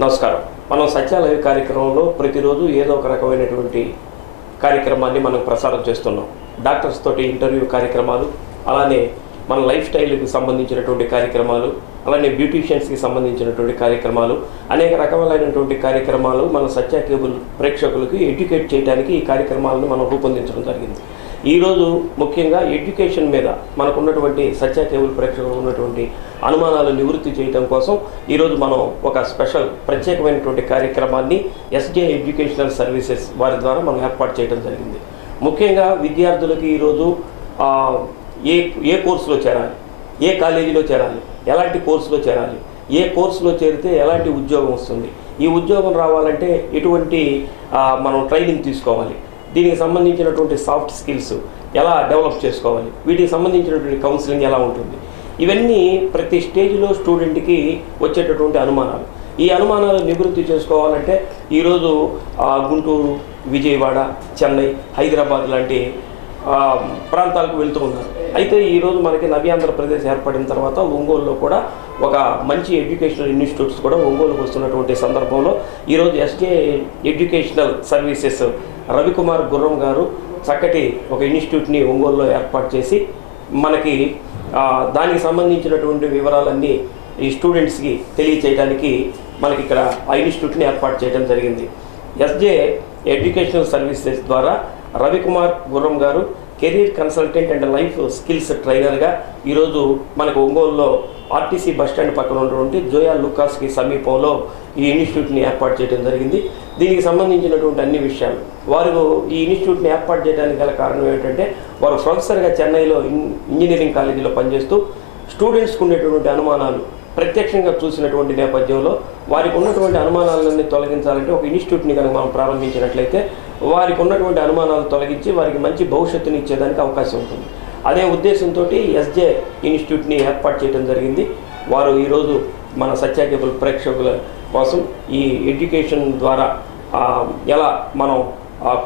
నమస్కారం. మనం సత్యాలయ కార్యక్రమంలో ప్రతిరోజు ఏదో ఒక రకమైనటువంటి కార్యక్రమాన్ని మనం ప్రసారం చేస్తున్నాం. డాక్టర్స్ తోటి ఇంటర్వ్యూ కార్యక్రమాలు, అలానే మన లైఫ్ స్టైల్కి సంబంధించినటువంటి కార్యక్రమాలు, అలానే బ్యూటీషియన్స్కి సంబంధించినటువంటి కార్యక్రమాలు, అనేక రకములైనటువంటి కార్యక్రమాలు మన సత్య కేబుల్ ప్రేక్షకులకి ఎడ్యుకేట్ చేయడానికి ఈ కార్యక్రమాలను మనం రూపొందించడం జరిగింది. ఈరోజు ముఖ్యంగా ఎడ్యుకేషన్ మీద మనకున్నటువంటి సత్య కేబుల్ ప్రేక్షకులు ఉన్నటువంటి అనుమానాలు నివృత్తి చేయడం కోసం ఈరోజు మనం ఒక ప్రత్యేకమైనటువంటి కార్యక్రమాన్ని ఎస్జే ఎడ్యుకేషనల్ సర్వీసెస్ వారి ద్వారా మనం ఏర్పాటు చేయడం జరిగింది. ముఖ్యంగా విద్యార్థులకి ఈరోజు ఏ కోర్సులో చేరాలి, ఏ కాలేజీలో చేరాలి, ఎలాంటి కోర్సులో చేరాలి, ఏ కోర్సులో చేరితే ఎలాంటి ఉద్యోగం వస్తుంది, ఈ ఉద్యోగం రావాలంటే ఎటువంటి మనం ట్రైనింగ్ తీసుకోవాలి, దీనికి సంబంధించినటువంటి సాఫ్ట్ స్కిల్స్ ఎలా డెవలప్ చేసుకోవాలి, వీటికి సంబంధించినటువంటి కౌన్సిలింగ్ ఎలా ఉంటుంది, ఇవన్నీ ప్రతి స్టేజ్లో స్టూడెంట్కి వచ్చేటటువంటి అనుమానాలు. ఈ అనుమానాలు నివృత్తి చేసుకోవాలంటే ఈరోజు గుంటూరు, విజయవాడ, చెన్నై, హైదరాబాద్ లాంటి ప్రాంతాలకు వెళ్తూ ఉన్నారు. అయితే ఈరోజు మనకి నవ్యాంధ్రప్రదేశ్ ఏర్పడిన తర్వాత ఒంగోలులో కూడా ఒక మంచి ఎడ్యుకేషనల్ ఇన్స్టిట్యూట్స్ కూడా ఒంగోలుకు వస్తున్నటువంటి సందర్భంలో ఈరోజు SJ educational services Ravikumar Gurram గారు చక్కటి ఒక ఇన్స్టిట్యూట్ని ఒంగోలులో ఏర్పాటు చేసి మనకి దానికి సంబంధించినటువంటి వివరాలన్నీ ఈ స్టూడెంట్స్కి తెలియచేయడానికి మనకి ఇక్కడ ఆ ఇన్స్టిట్యూట్ని ఏర్పాటు చేయడం జరిగింది. ఎస్జే ఎడ్యుకేషనల్ సర్వీసెస్ ద్వారా Ravikumar Gurram garu career consultant and life skills ట్రైనర్గా ఈరోజు మనకు ఒంగోలులో ఆర్టీసీ బస్టాండ్ పక్కన ఉన్నటువంటి జోయా లూకాస్కి సమీపంలో ఈ ఇన్స్టిట్యూట్ని ఏర్పాటు చేయడం జరిగింది. దీనికి సంబంధించినటువంటి అన్ని విషయాలు వారు ఈ ఇన్స్టిట్యూట్ని ఏర్పాటు చేయడానికి గల కారణం ఏంటంటే వారు ప్రొఫెసర్గా చెన్నైలో ఇంజనీరింగ్ కాలేజీలో పనిచేస్తూ స్టూడెంట్స్కి ఉండేటువంటి అనుమానాలు ప్రత్యక్షంగా చూసినటువంటి నేపథ్యంలో వారికి ఉన్నటువంటి అనుమానాలన్నీ తొలగించాలంటే ఒక ఇన్స్టిట్యూట్ని కనుక మనం ప్రారంభించినట్లయితే వారికి ఉన్నటువంటి అనుమానాలు తొలగించి వారికి మంచి భవిష్యత్తుని ఇచ్చేదానికి అవకాశం ఉంటుంది. అదే ఉద్దేశంతో ఎస్జే ఇన్స్టిట్యూట్ని ఏర్పాటు చేయడం జరిగింది. వారు ఈరోజు మన సత్య కేబుల్ ప్రేక్షకుల కోసం ఈ ఎడ్యుకేషన్ ద్వారా ఎలా మనం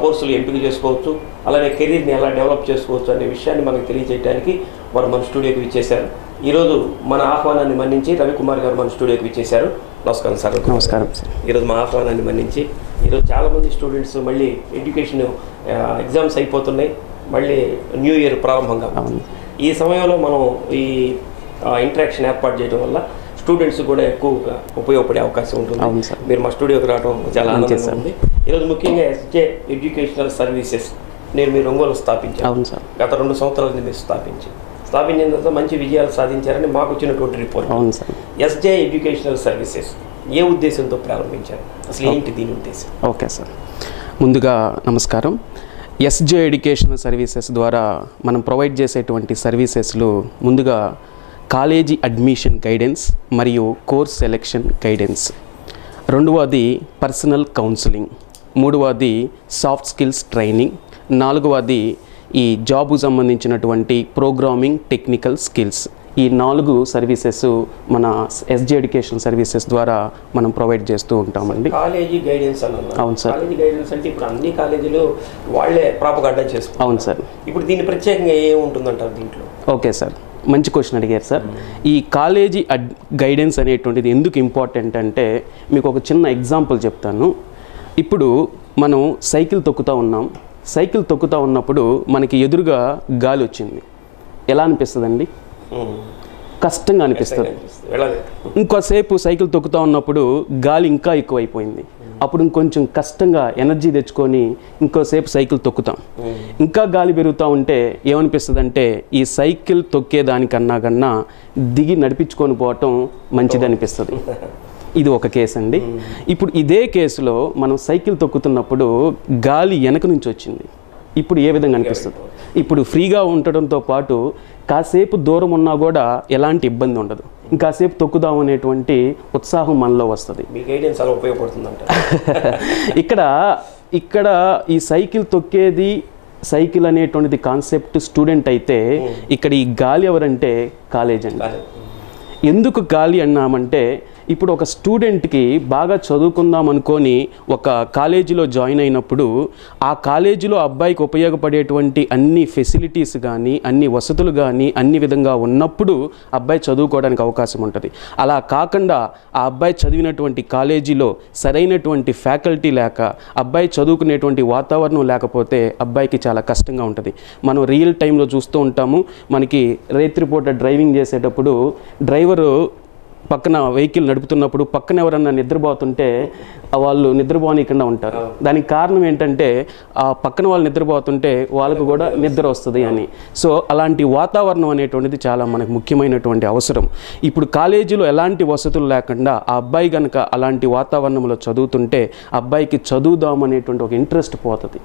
కోర్సులు ఎంపిక చేసుకోవచ్చు, అలానే కెరీర్ని ఎలా డెవలప్ చేసుకోవచ్చు అనే విషయాన్ని మనకు తెలియజేయడానికి వారు మన స్టూడియోకి విచ్చేశారు. ఈరోజు మన ఆహ్వానాన్ని మన్నించి రవికుమార్ గారు మన స్టూడియోకి విచ్చేశారు. నమస్కారం సార్. నమస్కారం సార్. ఈరోజు మా ఆహ్వానాన్ని మన్నించి ఈరోజు చాలామంది స్టూడెంట్స్ మళ్ళీ ఎడ్యుకేషన్ ఎగ్జామ్స్ అయిపోతున్నాయి, మళ్ళీ న్యూ ఇయర్ ప్రారంభంగా ఈ సమయంలో మనం ఈ ఇంటరాక్షన్ ఏర్పాటు చేయడం వల్ల స్టూడెంట్స్ కూడా ఎక్కువగా ఉపయోగపడే అవకాశం ఉంటుంది. మీరు మా స్టూడియోకి రావడం చాలా ఆనందంగా ఉంది. ఈరోజు ముఖ్యంగా ఎస్జే ఎడ్యుకేషనల్ సర్వీసెస్ మీరు ఒంగోలు స్థాపించారు. అవును సార్. గత 2 సంవత్సరాల నుంచి మీరు స్థాపించిన తర్వాత మంచి విజయాలు సాధించారని మాకు వచ్చినటువంటి రిపోర్ట్. అవును సార్. ఎస్జే ఎడ్యుకేషనల్ సర్వీసెస్ ఏ ఉద్దేశంతో ప్రారంభించారు, అసలు ఏంటి దీని ఉద్దేశం? ఓకే సార్, ముందుగా నమస్కారం. ఎస్జే ఎడ్యుకేషనల్ సర్వీసెస్ ద్వారా మనం ప్రొవైడ్ చేసేటువంటి సర్వీసెస్లు ముందుగా కాలేజీ అడ్మిషన్ గైడెన్స్ మరియు కోర్స్ సెలెక్షన్ గైడెన్స్, రెండవది పర్సనల్ కౌన్సిలింగ్, మూడవది సాఫ్ట్ స్కిల్స్ ట్రైనింగ్, నాలుగవది ఈ జాబ్కు సంబంధించినటువంటి ప్రోగ్రామింగ్ టెక్నికల్ స్కిల్స్. ఈ 4 సర్వీసెస్ మన ఎస్జే ఎడ్యుకేషన్ సర్వీసెస్ ద్వారా మనం ప్రొవైడ్ చేస్తూ ఉంటామండి. కాలేజీ గైడెన్స్ అన్నారు. అవును సార్. కాలేజీ గైడెన్స్ అంటే ఇప్పుడు అన్ని కాలేజీలు వాళ్ళే ప్రాపగాండా చేస్తారు. అవును సార్. ఇప్పుడు దీన్ని ప్రత్యేకంగా ఏముంటుందంటారు దీంట్లో? ఓకే సార్, మంచి క్వశ్చన్ అడిగారు సార్. ఈ కాలేజీ గైడెన్స్ అనేటువంటిది ఎందుకు ఇంపార్టెంట్ అంటే మీకు ఒక చిన్న ఎగ్జాంపుల్ చెప్తాను. ఇప్పుడు మనం సైకిల్ తొక్కుతూ ఉన్నప్పుడు మనకి ఎదురుగా గాలి వచ్చింది, ఎలా అనిపిస్తుందండి? కష్టంగా అనిపిస్తుంది. ఇంకోసేపు సైకిల్ తొక్కుతూ ఉన్నప్పుడు గాలి ఇంకా ఎక్కువైపోయింది, అప్పుడు ఇంకొంచెం కష్టంగా ఎనర్జీ తెచ్చుకొని ఇంకోసేపు సైకిల్ తొక్కుతాం. ఇంకా గాలి పెరుగుతూ ఉంటే ఏమనిపిస్తుంది అంటే ఈ సైకిల్ తొక్కేదానికన్నా దిగి నడిపించుకొని పోవటం మంచిది అనిపిస్తుంది. ఇది ఒక కేసు అండి. ఇప్పుడు ఇదే కేసులో మనం సైకిల్ తొక్కుతున్నప్పుడు గాలి వెనక నుంచి వచ్చింది, ఇప్పుడు ఏ విధంగా అనిపిస్తుంది? ఇప్పుడు ఫ్రీగా ఉండటంతో పాటు కాసేపు దూరం ఉన్నా కూడా ఎలాంటి ఇబ్బంది ఉండదు, ఇంకాసేపు తొక్కుదాం అనేటువంటి ఉత్సాహం మనలో వస్తుంది. ఇక్కడ ఈ సైకిల్ తొక్కేది సైకిల్ అనేటువంటిది కాన్సెప్ట్ స్టూడెంట్ అయితే, ఇక్కడ ఈ గాలి ఎవరంటే కాలేజ్ అండి. ఎందుకు గాలి అన్నామంటే ఇప్పుడు ఒక స్టూడెంట్కి బాగా చదువుకుందాం అనుకొని ఒక కాలేజీలో జాయిన్ అయినప్పుడు ఆ కాలేజీలో అబ్బాయికి ఉపయోగపడేటువంటి అన్ని ఫెసిలిటీస్ కానీ అన్ని వసతులు కానీ అన్ని విధంగా ఉన్నప్పుడు అబ్బాయి చదువుకోవడానికి అవకాశం ఉంటుంది. అలా కాకుండా ఆ అబ్బాయి చదివినటువంటి కాలేజీలో సరైనటువంటి ఫ్యాకల్టీ లేక అబ్బాయి చదువుకునేటువంటి వాతావరణం లేకపోతే అబ్బాయికి చాలా కష్టంగా ఉంటుంది. మనం రియల్ టైంలో చూస్తూ ఉంటాము. మనకి రేత్రిపూట డ్రైవింగ్ చేసేటప్పుడు డ్రైవరు పక్కన వెహికల్ నడుపుతున్నప్పుడు పక్కన ఎవరన్నా నిద్రపోతుంటే వాళ్ళు నిద్రపోనీయకుండా ఉంటారు. దానికి కారణం ఏంటంటే ఆ పక్కన వాళ్ళు నిద్రపోతుంటే వాళ్ళకు కూడా నిద్ర వస్తుంది అని. సో అలాంటి వాతావరణం అనేటువంటిది చాలా మనకు ముఖ్యమైనటువంటి అవసరం. ఇప్పుడు కాలేజీలో ఎలాంటి వసతులు లేకుండా ఆ అబ్బాయి కనుక అలాంటి వాతావరణంలో చదువుతుంటే అబ్బాయికి చదువుదామనేటువంటి ఒక ఇంట్రెస్ట్ పోతుంది.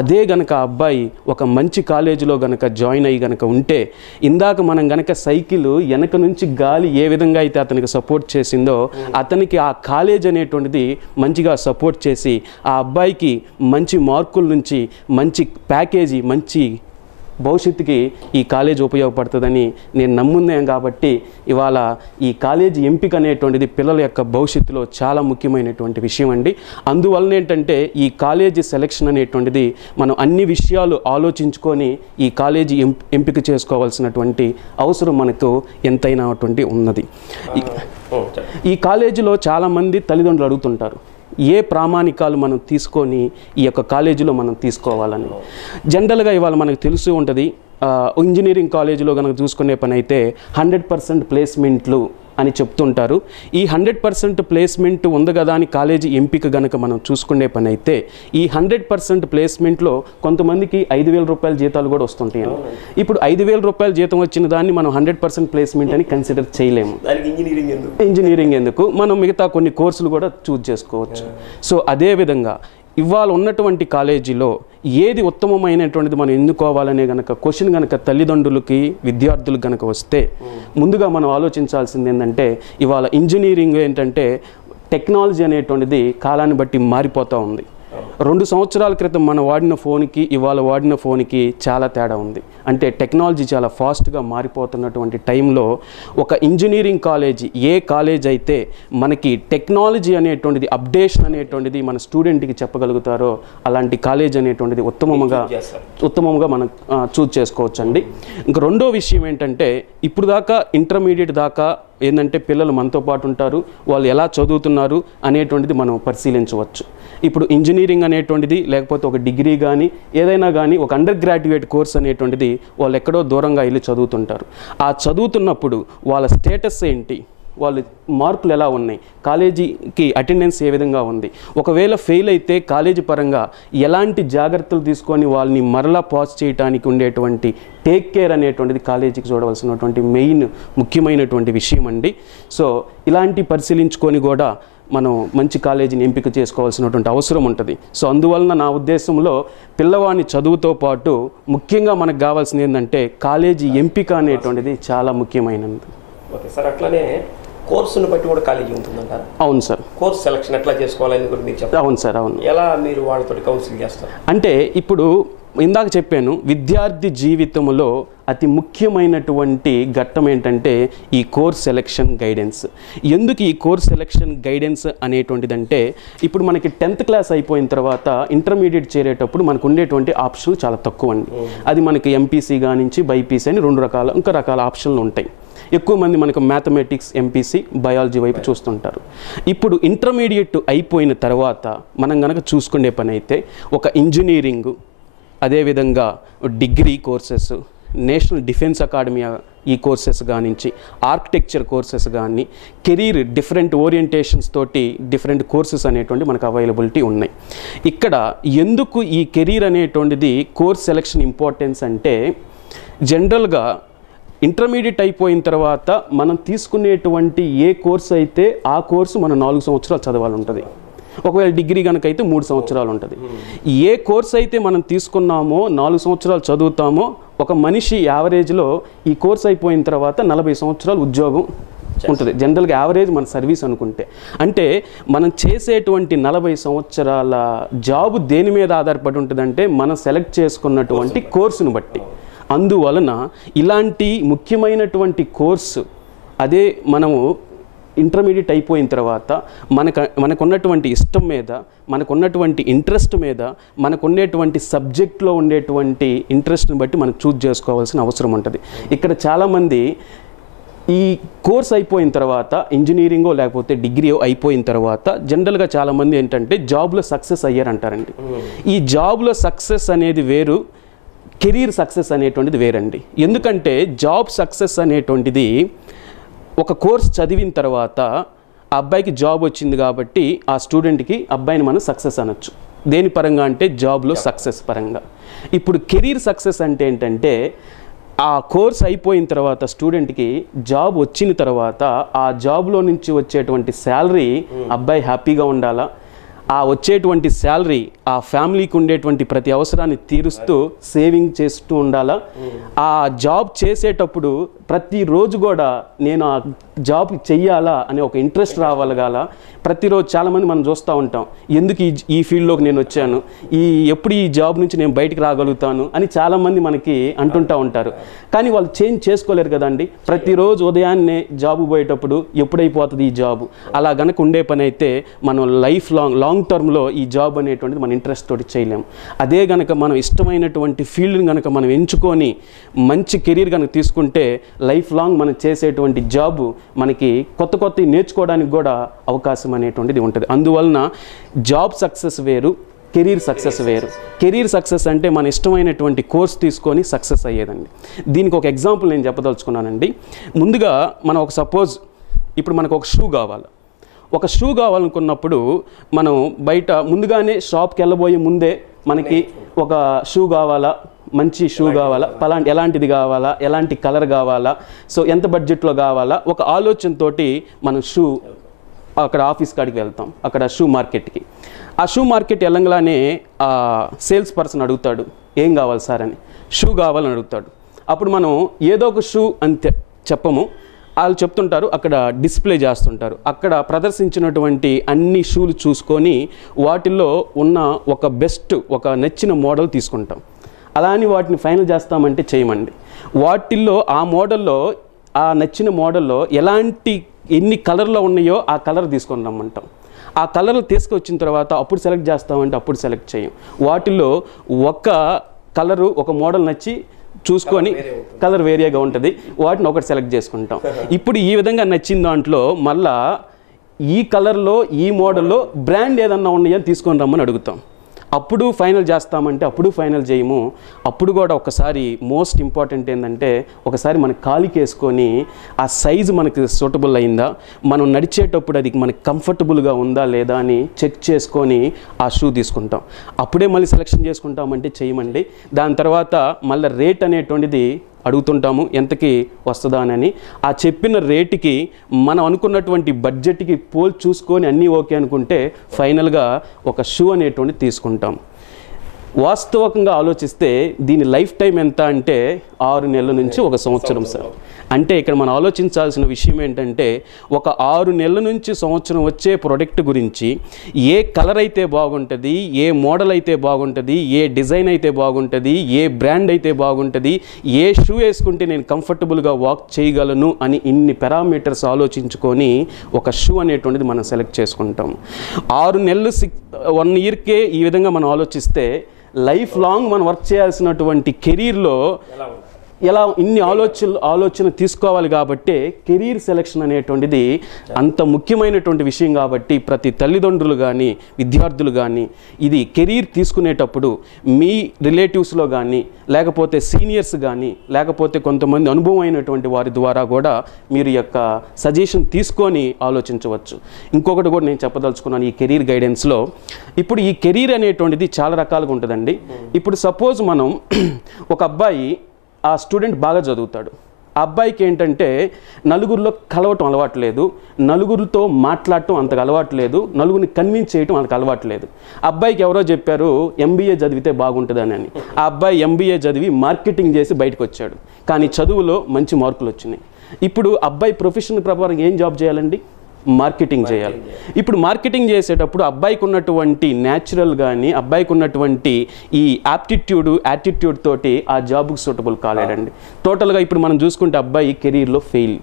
అదే గనక ఆ అబ్బాయి ఒక మంచి కాలేజీలో గనక జాయిన్ అయ్యి గనక ఉంటే, ఇందాక మనం గనక సైకిల్ వెనక నుంచి గాలి ఏ విధంగా అయితే అతనికి సపోర్ట్ చేసిందో అతనికి ఆ కాలేజ్ అనేటువంటిది మంచిగా సపోర్ట్ చేసి ఆ అబ్బాయికి మంచి మార్కుల నుంచి మంచి ప్యాకేజీ మంచి భవిష్యత్తుకి ఈ కాలేజ్ ఉపయోగపడుతుందని నేను నమ్మున్నాను. కాబట్టి ఇవాళ ఈ కాలేజీ ఎంపిక అనేటువంటిది పిల్లల యొక్క భవిష్యత్తులో చాలా ముఖ్యమైనటువంటి విషయం అండి. అందువలన ఏంటంటే ఈ కాలేజీ సెలెక్షన్ అనేటువంటిది మనం అన్ని విషయాలు ఆలోచించుకొని ఈ కాలేజీ ఎంపిక చేసుకోవాల్సినటువంటి అవసరం మనకు ఎంతైనా ఉన్నది. ఈ కాలేజీలో చాలామంది తల్లిదండ్రులు అడుగుతుంటారు, ఏ ప్రామాణికాలు మనం తీసుకొని ఈ యొక్క కాలేజీలో మనం తీసుకోవాలని. జనరల్గా ఇవాళ మనకు తెలుసు ఉంటుంది, ఇంజనీరింగ్ కాలేజీలో కనుక చూసుకునే పని అయితే 100% ప్లేస్మెంట్లు అని చెప్తుంటారు. ఈ 100% ప్లేస్మెంట్ ఉంది కదా అని కాలేజీ ఎంపిక కనుక మనం చూసుకునే పని అయితే ఈ 100% ప్లేస్మెంట్లో కొంతమందికి 5,000 రూపాయల జీతాలు కూడా వస్తుంటాయి. ఇప్పుడు 5,000 రూపాయల జీతం వచ్చిన దాన్ని మనం 100% ప్లేస్మెంట్ అని కన్సిడర్ చేయలేము. ఇంజనీరింగ్ ఎందుకు, మనం మిగతా కొన్ని కోర్సులు కూడా చూజ్ చేసుకోవచ్చు. సో అదేవిధంగా ఇవాళ ఉన్నటువంటి కాలేజీలో ఏది ఉత్తమమైనటువంటిది మనం ఎన్నుకోవాలనే గనక క్వశ్చన్ కనుక తల్లిదండ్రులకి విద్యార్థులకు కనుక వస్తే ముందుగా మనం ఆలోచించాల్సింది ఏంటంటే, ఇవాళ ఇంజనీరింగ్ ఏంటంటే టెక్నాలజీ అనేటువంటిది కాలాన్ని బట్టి మారిపోతూ ఉంది. 2 సంవత్సరాల క్రితం మనం వాడిన ఫోన్కి ఇవాళ వాడిన ఫోన్కి చాలా తేడా ఉంది. అంటే టెక్నాలజీ చాలా ఫాస్ట్గా మారిపోతున్నటువంటి టైంలో ఒక ఇంజనీరింగ్ కాలేజీ, ఏ కాలేజ్ అయితే మనకి టెక్నాలజీ అనేటువంటిది అప్డేషన్ అనేటువంటిది మన స్టూడెంట్కి చెప్పగలుగుతారో అలాంటి కాలేజ్ అనేటువంటిది ఉత్తమంగా మనం చూజ్ చేసుకోవచ్చు అండి. ఇంకా రెండో విషయం ఏంటంటే, ఇప్పుడు దాకా ఇంటర్మీడియట్ దాకా ఏంటంటే పిల్లలు మనతో పాటు ఉంటారు, వాళ్ళు ఎలా చదువుతున్నారు అనేటువంటిది మనం పరిశీలించవచ్చు. ఇప్పుడు ఇంజనీరింగ్ అనేటువంటిది లేకపోతే ఒక డిగ్రీ కానీ ఏదైనా కానీ ఒక అండర్ గ్రాడ్యుయేట్ కోర్స్ అనేటువంటిది వాళ్ళు ఎక్కడో దూరంగా వెళ్ళి చదువుతుంటారు. ఆ చదువుతున్నప్పుడు వాళ్ళ స్టేటస్ ఏంటి, వాళ్ళు మార్కులు ఎలా ఉన్నాయి, కాలేజీకి అటెండెన్స్ ఏ విధంగా ఉంది, ఒకవేళ ఫెయిల్ అయితే కాలేజీ పరంగా ఎలాంటి జాగ్రత్తలు తీసుకొని వాళ్ళని మరలా పాస్ చేయడానికి ఉండేటువంటి టేక్ కేర్ అనేటువంటిది కాలేజీకి చూడవలసినటువంటి ముఖ్యమైనటువంటి విషయం అండి. సో ఇలాంటి పరిశీలించుకొని కూడా మనం మంచి కాలేజీని ఎంపిక చేసుకోవాల్సినటువంటి అవసరం ఉంటుంది. సో అందువలన నా ఉద్దేశంలో పిల్లవాడిని చదువుతో పాటు ముఖ్యంగా మనకు కావాల్సింది ఏంటంటే కాలేజీ ఎంపిక అనేటువంటిది చాలా ముఖ్యమైనది. ఓకే సార్, అట్లానే కోర్సును బట్టి కూడా కాలేజీ ఉంటుందంట. అవును సార్. కోర్స్ సెలక్షన్ ఎట్లా చేసుకోవాలని కూడా మీరు చెప్పారు. అవును సార్, అవును. ఎలా మీరు వాళ్ళతో కౌన్సిలింగ్ చేస్తారు అంటే ఇప్పుడు ఇందాక చెప్పాను, విద్యార్థి జీవితంలో అతి ముఖ్యమైనటువంటి ఘట్టం ఏంటంటే ఈ కోర్స్ సెలెక్షన్ గైడెన్స్. ఎందుకు ఈ కోర్స్ సెలెక్షన్ గైడెన్స్ అనేటువంటిదంటే, ఇప్పుడు మనకి 10th క్లాస్ అయిపోయిన తర్వాత ఇంటర్మీడియట్ చేరేటప్పుడు మనకు ఉండేటువంటి ఆప్షన్లు చాలా తక్కువ అండి. అది మనకి ఎంపీసీ నుంచి బైపీసీ అని 2 ఇంకా రకాల ఆప్షన్లు ఉంటాయి. ఎక్కువ మంది మనకు మ్యాథమెటిక్స్, ఎంపీసీ, బయాలజీ వైపు చూస్తుంటారు. ఇప్పుడు ఇంటర్మీడియట్ అయిపోయిన తర్వాత మనం కనుక చూసుకునే పని అయితే ఒక ఇంజనీరింగ్, అదేవిధంగా degree courses, national defence academy ఈ కోర్సెస్ కానించి ఆర్కిటెక్చర్ కోర్సెస్ కానీ కెరీర్ డిఫరెంట్ ఓరియంటేషన్స్ తోటి డిఫరెంట్ కోర్సెస్ అనేటువంటి మనకు అవైలబిలిటీ ఉన్నాయి. ఇక్కడ ఎందుకు ఈ కెరీర్ అనేటువంటిది కోర్స్ సెలెక్షన్ ఇంపార్టెన్స్ అంటే, జనరల్గా ఇంటర్మీడియట్ అయిపోయిన తర్వాత మనం తీసుకునేటువంటి ఏ కోర్సు అయితే ఆ కోర్సు మనం 4 సంవత్సరాలు చదవాలి ఉంటుంది. ఒకవేళ డిగ్రీ కనుక అయితే 3 సంవత్సరాలు ఉంటుంది. ఏ కోర్స్ అయితే మనం తీసుకున్నామో 4 సంవత్సరాలు చదువుతామో ఒక మనిషి యావరేజ్లో ఈ కోర్స్ అయిపోయిన తర్వాత 40 సంవత్సరాలు ఉద్యోగం ఉంటుంది. జనరల్గా యావరేజ్ మన సర్వీస్ అనుకుంటే, అంటే మనం చేసేటువంటి 40 సంవత్సరాల జాబ్ దేని మీద ఆధారపడి ఉంటుందంటే మనం సెలెక్ట్ చేసుకున్నటువంటి కోర్సును బట్టి. అందువలన ఇలాంటి ముఖ్యమైనటువంటి కోర్సు అదే మనము ఇంటర్మీడియట్ అయిపోయిన తర్వాత మనకున్నటువంటి ఇష్టం మీద, మనకున్నటువంటి ఇంట్రెస్ట్ మీద, మనకున్నటువంటి సబ్జెక్ట్లో ఉండేటువంటి ఇంట్రెస్ట్ని బట్టి మనం చూజ్ చేసుకోవాల్సిన అవసరం ఉంటుంది. ఇక్కడ చాలామంది ఈ కోర్స్ అయిపోయిన తర్వాత ఇంజనీరింగో లేకపోతే డిగ్రీ అయిపోయిన తర్వాత జనరల్గా చాలామంది ఏంటంటే జాబ్లో సక్సెస్ అయ్యారంటారండి. ఈ జాబ్లో సక్సెస్ అనేది వేరు, కెరీర్ సక్సెస్ అనేటువంటిది వేరండి. ఎందుకంటే జాబ్ సక్సెస్ అనేటువంటిది ఒక కోర్స్ చదివిన తర్వాత ఆ అబ్బాయికి జాబ్ వచ్చింది కాబట్టి ఆ స్టూడెంట్కి అబ్బాయిని మనం సక్సెస్ అనొచ్చు. దేని పరంగా అంటే జాబ్లో సక్సెస్ పరంగా. ఇప్పుడు కెరీర్ సక్సెస్ అంటే ఏంటంటే ఆ కోర్స్ అయిపోయిన తర్వాత స్టూడెంట్కి జాబ్ వచ్చిన తర్వాత ఆ జాబ్లో నుంచి వచ్చేటువంటి శాలరీ అబ్బాయి హ్యాపీగా ఉండాలా, ఆ వచ్చేటువంటి శాలరీ ఆ ఫ్యామిలీకి ఉండేటువంటి ప్రతి అవసరాన్ని తీరుస్తూ సేవింగ్ చేస్తూ ఉండాలా. ఆ జాబ్ చేసేటప్పుడు ప్రతిరోజు కూడా నేను ఆ జాబ్ చెయ్యాలా అనే ఒక ఇంట్రెస్ట్ రావాలగాల. ప్రతిరోజు చాలామంది మనం చూస్తూ ఉంటాం, ఎందుకు ఈ ఫీల్డ్లోకి నేను వచ్చాను, ఎప్పుడు ఈ జాబ్ నుంచి నేను బయటికి రాగలుగుతాను అని చాలామంది మనకి అంటుంటూ ఉంటారు. కానీ వాళ్ళు చేంజ్ చేసుకోలేరు కదండి. ప్రతిరోజు ఉదయాన్నే జాబు పోయేటప్పుడు ఎప్పుడైపోతుంది ఈ జాబు, అలా గనక ఉండే పని అయితే మనం లైఫ్ లాంగ్ టర్మ్లో ఈ జాబ్ అనేటువంటిది మన ఇంట్రెస్ట్ తోటి చేయలేము. అదే గనక మనం ఇష్టమైనటువంటి ఫీల్డ్ని కనుక మనం ఎంచుకొని మంచి కెరీర్ కనుక తీసుకుంటే లైఫ్ లాంగ్ మనం చేసేటువంటి జాబు మనకి కొత్త నేర్చుకోవడానికి కూడా అవకాశం అనేటువంటిది ఉంటుంది. అందువలన జాబ్ సక్సెస్ వేరు, కెరీర్ సక్సెస్ వేరు. కెరీర్ సక్సెస్ అంటే మన ఇష్టమైనటువంటి కోర్స్ తీసుకొని సక్సెస్ అయ్యేదండి. దీనికి ఒక ఎగ్జాంపుల్ నేను చెప్పదలుచుకున్నానండి. ముందుగా మనం ఒక సపోజ్ ఇప్పుడు మనకు ఒక షూ కావాలి. ఒక షూ కావాలనుకున్నప్పుడు మనం బయట ముందుగానే షాప్కి వెళ్ళబోయే ముందే మనకి ఒక షూ కావాలా, మంచి షూ కావాలా, ఎలాంటిది కావాలా, ఎలాంటి కలర్ కావాలా, సో ఎంత బడ్జెట్లో కావాలా, ఒక ఆలోచనతోటి మనం షూ అక్కడ ఆఫీస్ కాడికి వెళ్తాం, అక్కడ షూ మార్కెట్కి. ఆ షూ మార్కెట్ వెళ్ళంగానే ఆ సేల్స్ పర్సన్ అడుగుతాడు, ఏం కావాలి సార్ అని. షూ కావాలని అడుగుతాడు. అప్పుడు మనం ఏదో ఒక షూ అంతే చెప్పము, వాళ్ళు చెప్తుంటారు, అక్కడ డిస్ప్లే చేస్తుంటారు. అక్కడ ప్రదర్శించినటువంటి అన్ని షూలు చూసుకొని వాటిల్లో ఉన్న ఒక బెస్ట్, ఒక నచ్చిన మోడల్ తీసుకుంటాం. అలా అని వాటిని ఫైనల్ చేస్తామంటే చేయమండి. వాటిల్లో ఆ మోడల్లో, ఆ నచ్చిన మోడల్లో ఎన్ని కలర్లో ఉన్నాయో ఆ కలర్ తీసుకొని రమ్మంటాం. ఆ కలర్లు తీసుకొచ్చిన తర్వాత అప్పుడు సెలెక్ట్ చేస్తామంటే అప్పుడు సెలెక్ట్ చేయం. వాటిల్లో ఒక కలరు, ఒక మోడల్ నచ్చి చూసుకొని కలర్ వేరేగా ఉంటుంది, వాటిని ఒకటి సెలెక్ట్ చేసుకుంటాం. ఇప్పుడు ఈ విధంగా నచ్చిన దాంట్లో మళ్ళా ఈ కలర్లో, ఈ మోడల్లో బ్రాండ్ ఏదన్నా ఉన్నాయని తీసుకొని రమ్మని అడుగుతాం. అప్పుడు ఫైనల్ చేస్తామంటే అప్పుడు ఫైనల్ చేయము. అప్పుడు కూడా ఒకసారి మోస్ట్ ఇంపార్టెంట్ ఏంటంటే ఒకసారి మన కాలికి వేసుకొని ఆ సైజు మనకి సూటబుల్ అయిందా, మనం నడిచేటప్పుడు అది మనకి కంఫర్టబుల్గా ఉందా లేదా అని చెక్ చేసుకొని ఆ షూ తీసుకుంటాం. అప్పుడే మళ్ళీ సెలెక్షన్ చేసుకుంటామంటే చేయమండి. దాని తర్వాత మళ్ళీ రేట్ అనేటువంటిది అడుగుతుంటాము, ఎంతకి వస్తుందా అని. ఆ చెప్పిన రేటుకి మనం అనుకున్నటువంటి బడ్జెట్కి పోల్ చూసుకొని అన్నీ ఓకే అనుకుంటే ఫైనల్గా ఒక షూ అనేటువంటిది తీసుకుంటాం. వాస్తవంగా ఆలోచిస్తే దీని లైఫ్ టైం ఎంత అంటే 6 నెలల నుంచి 1 సంవత్సరం సార్. అంటే ఇక్కడ మనం ఆలోచించాల్సిన విషయం ఏంటంటే ఒక 6 నెలల నుంచి సంవత్సరం వచ్చే ప్రోడక్ట్ గురించి ఏ కలర్ అయితే బాగుంటుంది, ఏ మోడల్ అయితే బాగుంటుంది, ఏ డిజైన్ అయితే బాగుంటుంది, ఏ బ్రాండ్ అయితే బాగుంటుంది, ఏ షూ వేసుకుంటే నేను కంఫర్టబుల్గా వాక్ చేయగలను అని ఇన్ని పారామీటర్స్ ఆలోచించుకొని ఒక షూ అనేటువంటిది మనం సెలెక్ట్ చేసుకుంటాం. 6 నెలలు 1 ఇయర్కే ఈ విధంగా మనం ఆలోచిస్తే లైఫ్ లాంగ్ మనం వర్క్ చేయాల్సినటువంటి కెరీర్లో ఎలా ఇన్ని ఆలోచన తీసుకోవాలి. కాబట్టి కెరీర్ సెలెక్షన్ అనేటువంటిది అంత ముఖ్యమైనటువంటి విషయం. కాబట్టి ప్రతి తల్లిదండ్రులు కానీ విద్యార్థులు కానీ ఇది కెరీర్ తీసుకునేటప్పుడు మీ రిలేటివ్స్లో కానీ లేకపోతే సీనియర్స్ కానీ లేకపోతే కొంతమంది అనుభవం అయినటువంటి వారి ద్వారా కూడా మీరు యొక్క సజెషన్ తీసుకొని ఆలోచించవచ్చు. ఇంకొకటి కూడా నేను చెప్పదలుచుకున్నాను ఈ కెరీర్ గైడెన్స్లో. ఇప్పుడు ఈ కెరీర్ అనేటువంటిది చాలా రకాలుగా ఉంటుందండి. ఇప్పుడు సపోజ్ మనం ఒక అబ్బాయి, ఆ స్టూడెంట్ బాగా చదువుతాడు. ఆ అబ్బాయికి ఏంటంటే నలుగురిలో కలవటం అలవాటు లేదు, నలుగురితో మాట్లాడటం అంతకు అలవాటు లేదు, నలుగురిని కన్విన్స్ చేయటం అంతకు అలవాటు లేదు. అబ్బాయికి ఎవరో చెప్పారు ఎంబీఏ చదివితే బాగుంటుందని. ఆ అబ్బాయి ఎంబీఏ చదివి మార్కెటింగ్ చేసి బయటకు వచ్చాడు, కానీ చదువులో మంచి మార్కులు వచ్చినాయి. ఇప్పుడు అబ్బాయి ప్రొఫెషన్ ప్రకారం ఏం జాబ్ చేయాలండి? మార్కెటింగ్ చేయాలి. ఇప్పుడు మార్కెటింగ్ చేసేటప్పుడు అబ్బాయికి ఉన్నటువంటి న్యాచురల్ కానీ అబ్బాయికి ఉన్నటువంటి ఈ యాటిట్యూడ్ తోటి ఆ జాబ్కి సూటబుల్ కాలేడండి. టోటల్గా ఇప్పుడు మనం చూసుకుంటే అబ్బాయి కెరీర్లో ఫెయిల్.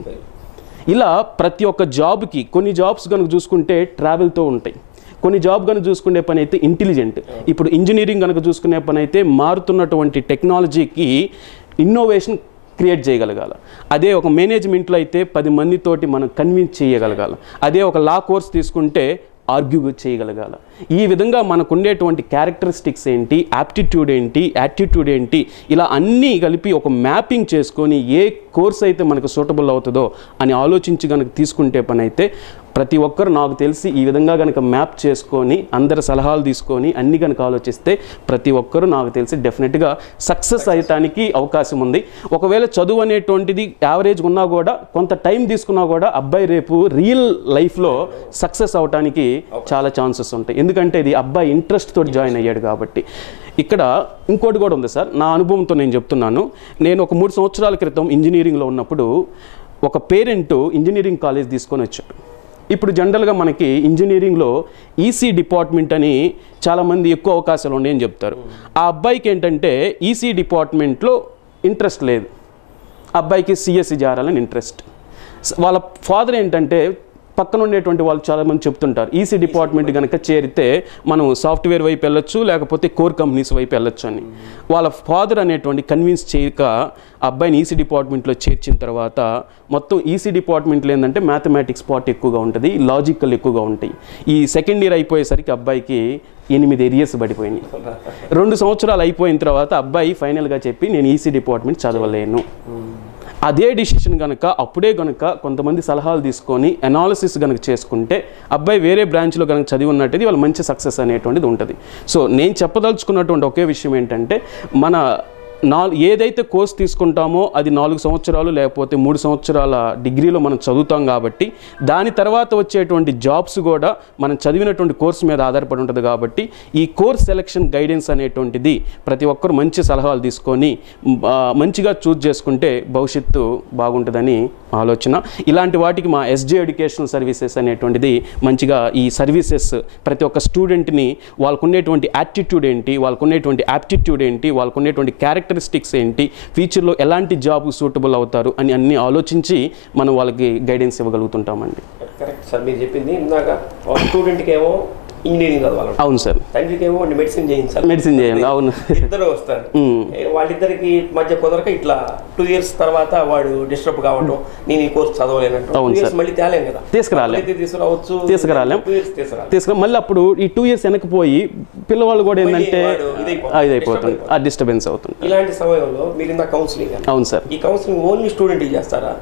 ఇలా ప్రతి ఒక్క జాబ్కి కొన్ని జాబ్స్ కనుక చూసుకుంటే ట్రావెల్తో ఉంటాయి, కొన్ని జాబ్ కనుక చూసుకునే పని అయితే ఇంటెలిజెంట్. ఇప్పుడు ఇంజనీరింగ్ కనుక చూసుకునే పని అయితే మారుతున్నటువంటి టెక్నాలజీకి ఇన్నోవేషన్ క్రియేట్ చేయగలగాలి. అదే ఒక మేనేజ్మెంట్లో అయితే 10 మందితోటి మనం కన్విన్స్ చేయగలగాలి. అదే ఒక లా కోర్స్ తీసుకుంటే ఆర్గ్యూ చేయగలగాలి. ఈ విధంగా మనకు ఉండేటువంటి క్యారెక్టరిస్టిక్స్ ఏంటి, యాప్టిట్యూడ్ ఏంటి, యాటిట్యూడ్ ఏంటి, ఇలా అన్నీ కలిపి ఒక మ్యాపింగ్ చేసుకొని ఏ కోర్స్ అయితే మనకు సూటబుల్ అవుతుందో అని ఆలోచించి కనుక తీసుకుంటే పని అయితే ప్రతి ఒక్కరు నాకు తెలిసి ఈ విధంగా కనుక మ్యాప్ చేసుకొని అందరి సలహాలు తీసుకొని అన్ని కనుక ఆలోచిస్తే ప్రతి ఒక్కరు నాకు తెలిసి డెఫినెట్గా సక్సెస్ అయ్యటానికి అవకాశం ఉంది. ఒకవేళ చదువు అనేటువంటిది యావరేజ్ ఉన్నా కూడా కొంత టైం తీసుకున్నా కూడా అబ్బాయి రేపు రియల్ లైఫ్లో సక్సెస్ అవడానికి చాలా ఛాన్సెస్ ఉంటాయి. ఎందుకంటే ఇది అబ్బాయి ఇంట్రెస్ట్ తోటి జాయిన్ అయ్యాడు కాబట్టి. ఇక్కడ ఇంకోటి కూడా ఉంది సార్, నా అనుభవంతో నేను చెప్తున్నాను. నేను ఒక 3 సంవత్సరాల క్రితం ఇంజనీరింగ్లో ఉన్నప్పుడు ఒక పేరెంట్ ఇంజనీరింగ్ కాలేజ్ తీసుకొని వచ్చాడు. ఇప్పుడు జనరల్గా మనకి ఇంజనీరింగ్లో ఈసీ డిపార్ట్మెంట్ అని చాలామంది ఎక్కువ అవకాశాలు ఉన్నాయని చెప్తారు. ఆ అబ్బాయికి ఏంటంటే ఈసీ డిపార్ట్మెంట్లో ఇంట్రెస్ట్ లేదు, అబ్బాయికి సిఎస్సి చేరాలని ఇంట్రెస్ట్. వాళ్ళ ఫాదర్ ఏంటంటే పక్కన ఉండేటువంటి వాళ్ళు చాలామంది చెప్తుంటారు ఈసీ డిపార్ట్మెంట్ కనుక చేరితే మనం సాఫ్ట్వేర్ వైపు వెళ్ళొచ్చు, లేకపోతే కోర్ కంపెనీస్ వైపు వెళ్ళొచ్చు అని. వాళ్ళ ఫాదర్ అనేటువంటి కన్విన్స్ చేయక అబ్బాయిని ఈసీ డిపార్ట్మెంట్లో చేర్చిన తర్వాత మొత్తం ఈసీ డిపార్ట్మెంట్లో ఏంటంటే మ్యాథమెటిక్స్ పార్ట్ ఎక్కువగా ఉంటుంది, లాజికల్ ఎక్కువగా ఉంటాయి. ఈ సెకండ్ ఇయర్ అయిపోయేసరికి అబ్బాయికి 8 ఏరియాస్ పడిపోయినాయి. 2 సంవత్సరాలు అయిపోయిన తర్వాత అబ్బాయి ఫైనల్గా చెప్పి నేను ఈసీ డిపార్ట్మెంట్ చదవలేను. అదే డిసిషన్ కనుక అప్పుడే కనుక కొంతమంది సలహాలు తీసుకొని అనాలిసిస్ కనుక చేసుకుంటే అబ్బాయి వేరే బ్రాంచ్లో కనుక చదివి ఉన్నట్టయితే వాళ్ళ మంచి సక్సెస్ అనేటువంటిది ఉంటుంది. సో నేను చెప్పదలుచుకున్నటువంటి ఒకే విషయం ఏంటంటే మన ఏదైతే కోర్స్ తీసుకుంటామో అది 4 సంవత్సరాలు లేకపోతే 3 సంవత్సరాల డిగ్రీలో మనం చదువుతాం కాబట్టి దాని తర్వాత వచ్చేటువంటి జాబ్స్ కూడా మనం చదివినటువంటి కోర్సు మీద ఆధారపడి ఉంటుంది. కాబట్టి ఈ కోర్స్ సెలెక్షన్ గైడెన్స్ అనేటువంటిది ప్రతి ఒక్కరు మంచి సలహాలు తీసుకొని మంచిగా చూజ్ చేసుకుంటే భవిష్యత్తు బాగుంటుందని ఆలోచన. ఇలాంటి వాటికి మా ఎస్జే ఎడ్యుకేషనల్ సర్వీసెస్ అనేటువంటిది మంచిగా ఈ సర్వీసెస్ ప్రతి ఒక్క స్టూడెంట్ని వాళ్ళకు ఉండేటువంటి యాటిట్యూడ్ ఏంటి, వాళ్ళకు ఉండేటువంటి యాప్టిట్యూడ్ ఏంటి, వాళ్ళకు ఉండేటువంటి క్యారెక్టరిస్టిక్స్ ఏంటి, ఫ్యూచర్లో ఎలాంటి జాబ్ సూటబుల్ అవుతారు అని అన్నీ ఆలోచించి మనం వాళ్ళకి గైడెన్స్ ఇవ్వగలుగుతుంటామండి. కరెక్ట్ సార్, మీరు చెప్పింది ఇందాక స్టూడెంట్కి ఏమో ఇంజనీరింగ్ చదవాలి, అవును సార్, తండ్రికి ఏమో మెడిసిన్ చేయించాలి, మెడిసిన్ చేయాలి, అవును, ఇద్దరు వస్తారు. వాళ్ళిద్దరికి మధ్య కుదరక ఇట్లా 2 years తర్వాత వాడు డిస్టర్బ్ కావడం, నేను ఈ కోర్స్ చదవలేనంటే మళ్ళీ తేలేం కదా, తీసుకురాలేం. మళ్ళీ అప్పుడు ఈ 2 years వెనకపోయి పిల్లవాళ్ళు కూడా ఏంటంటే అయిపోతుంది, ఆ డిస్టర్బెన్స్ అవుతుంది. ఇలాంటి సమయంలో మీరు ఇంత కౌన్సిలింగ్, అవును సార్, ఈ కౌన్సిలింగ్ ఓన్లీ స్టూడెంట్కి చేస్తారా?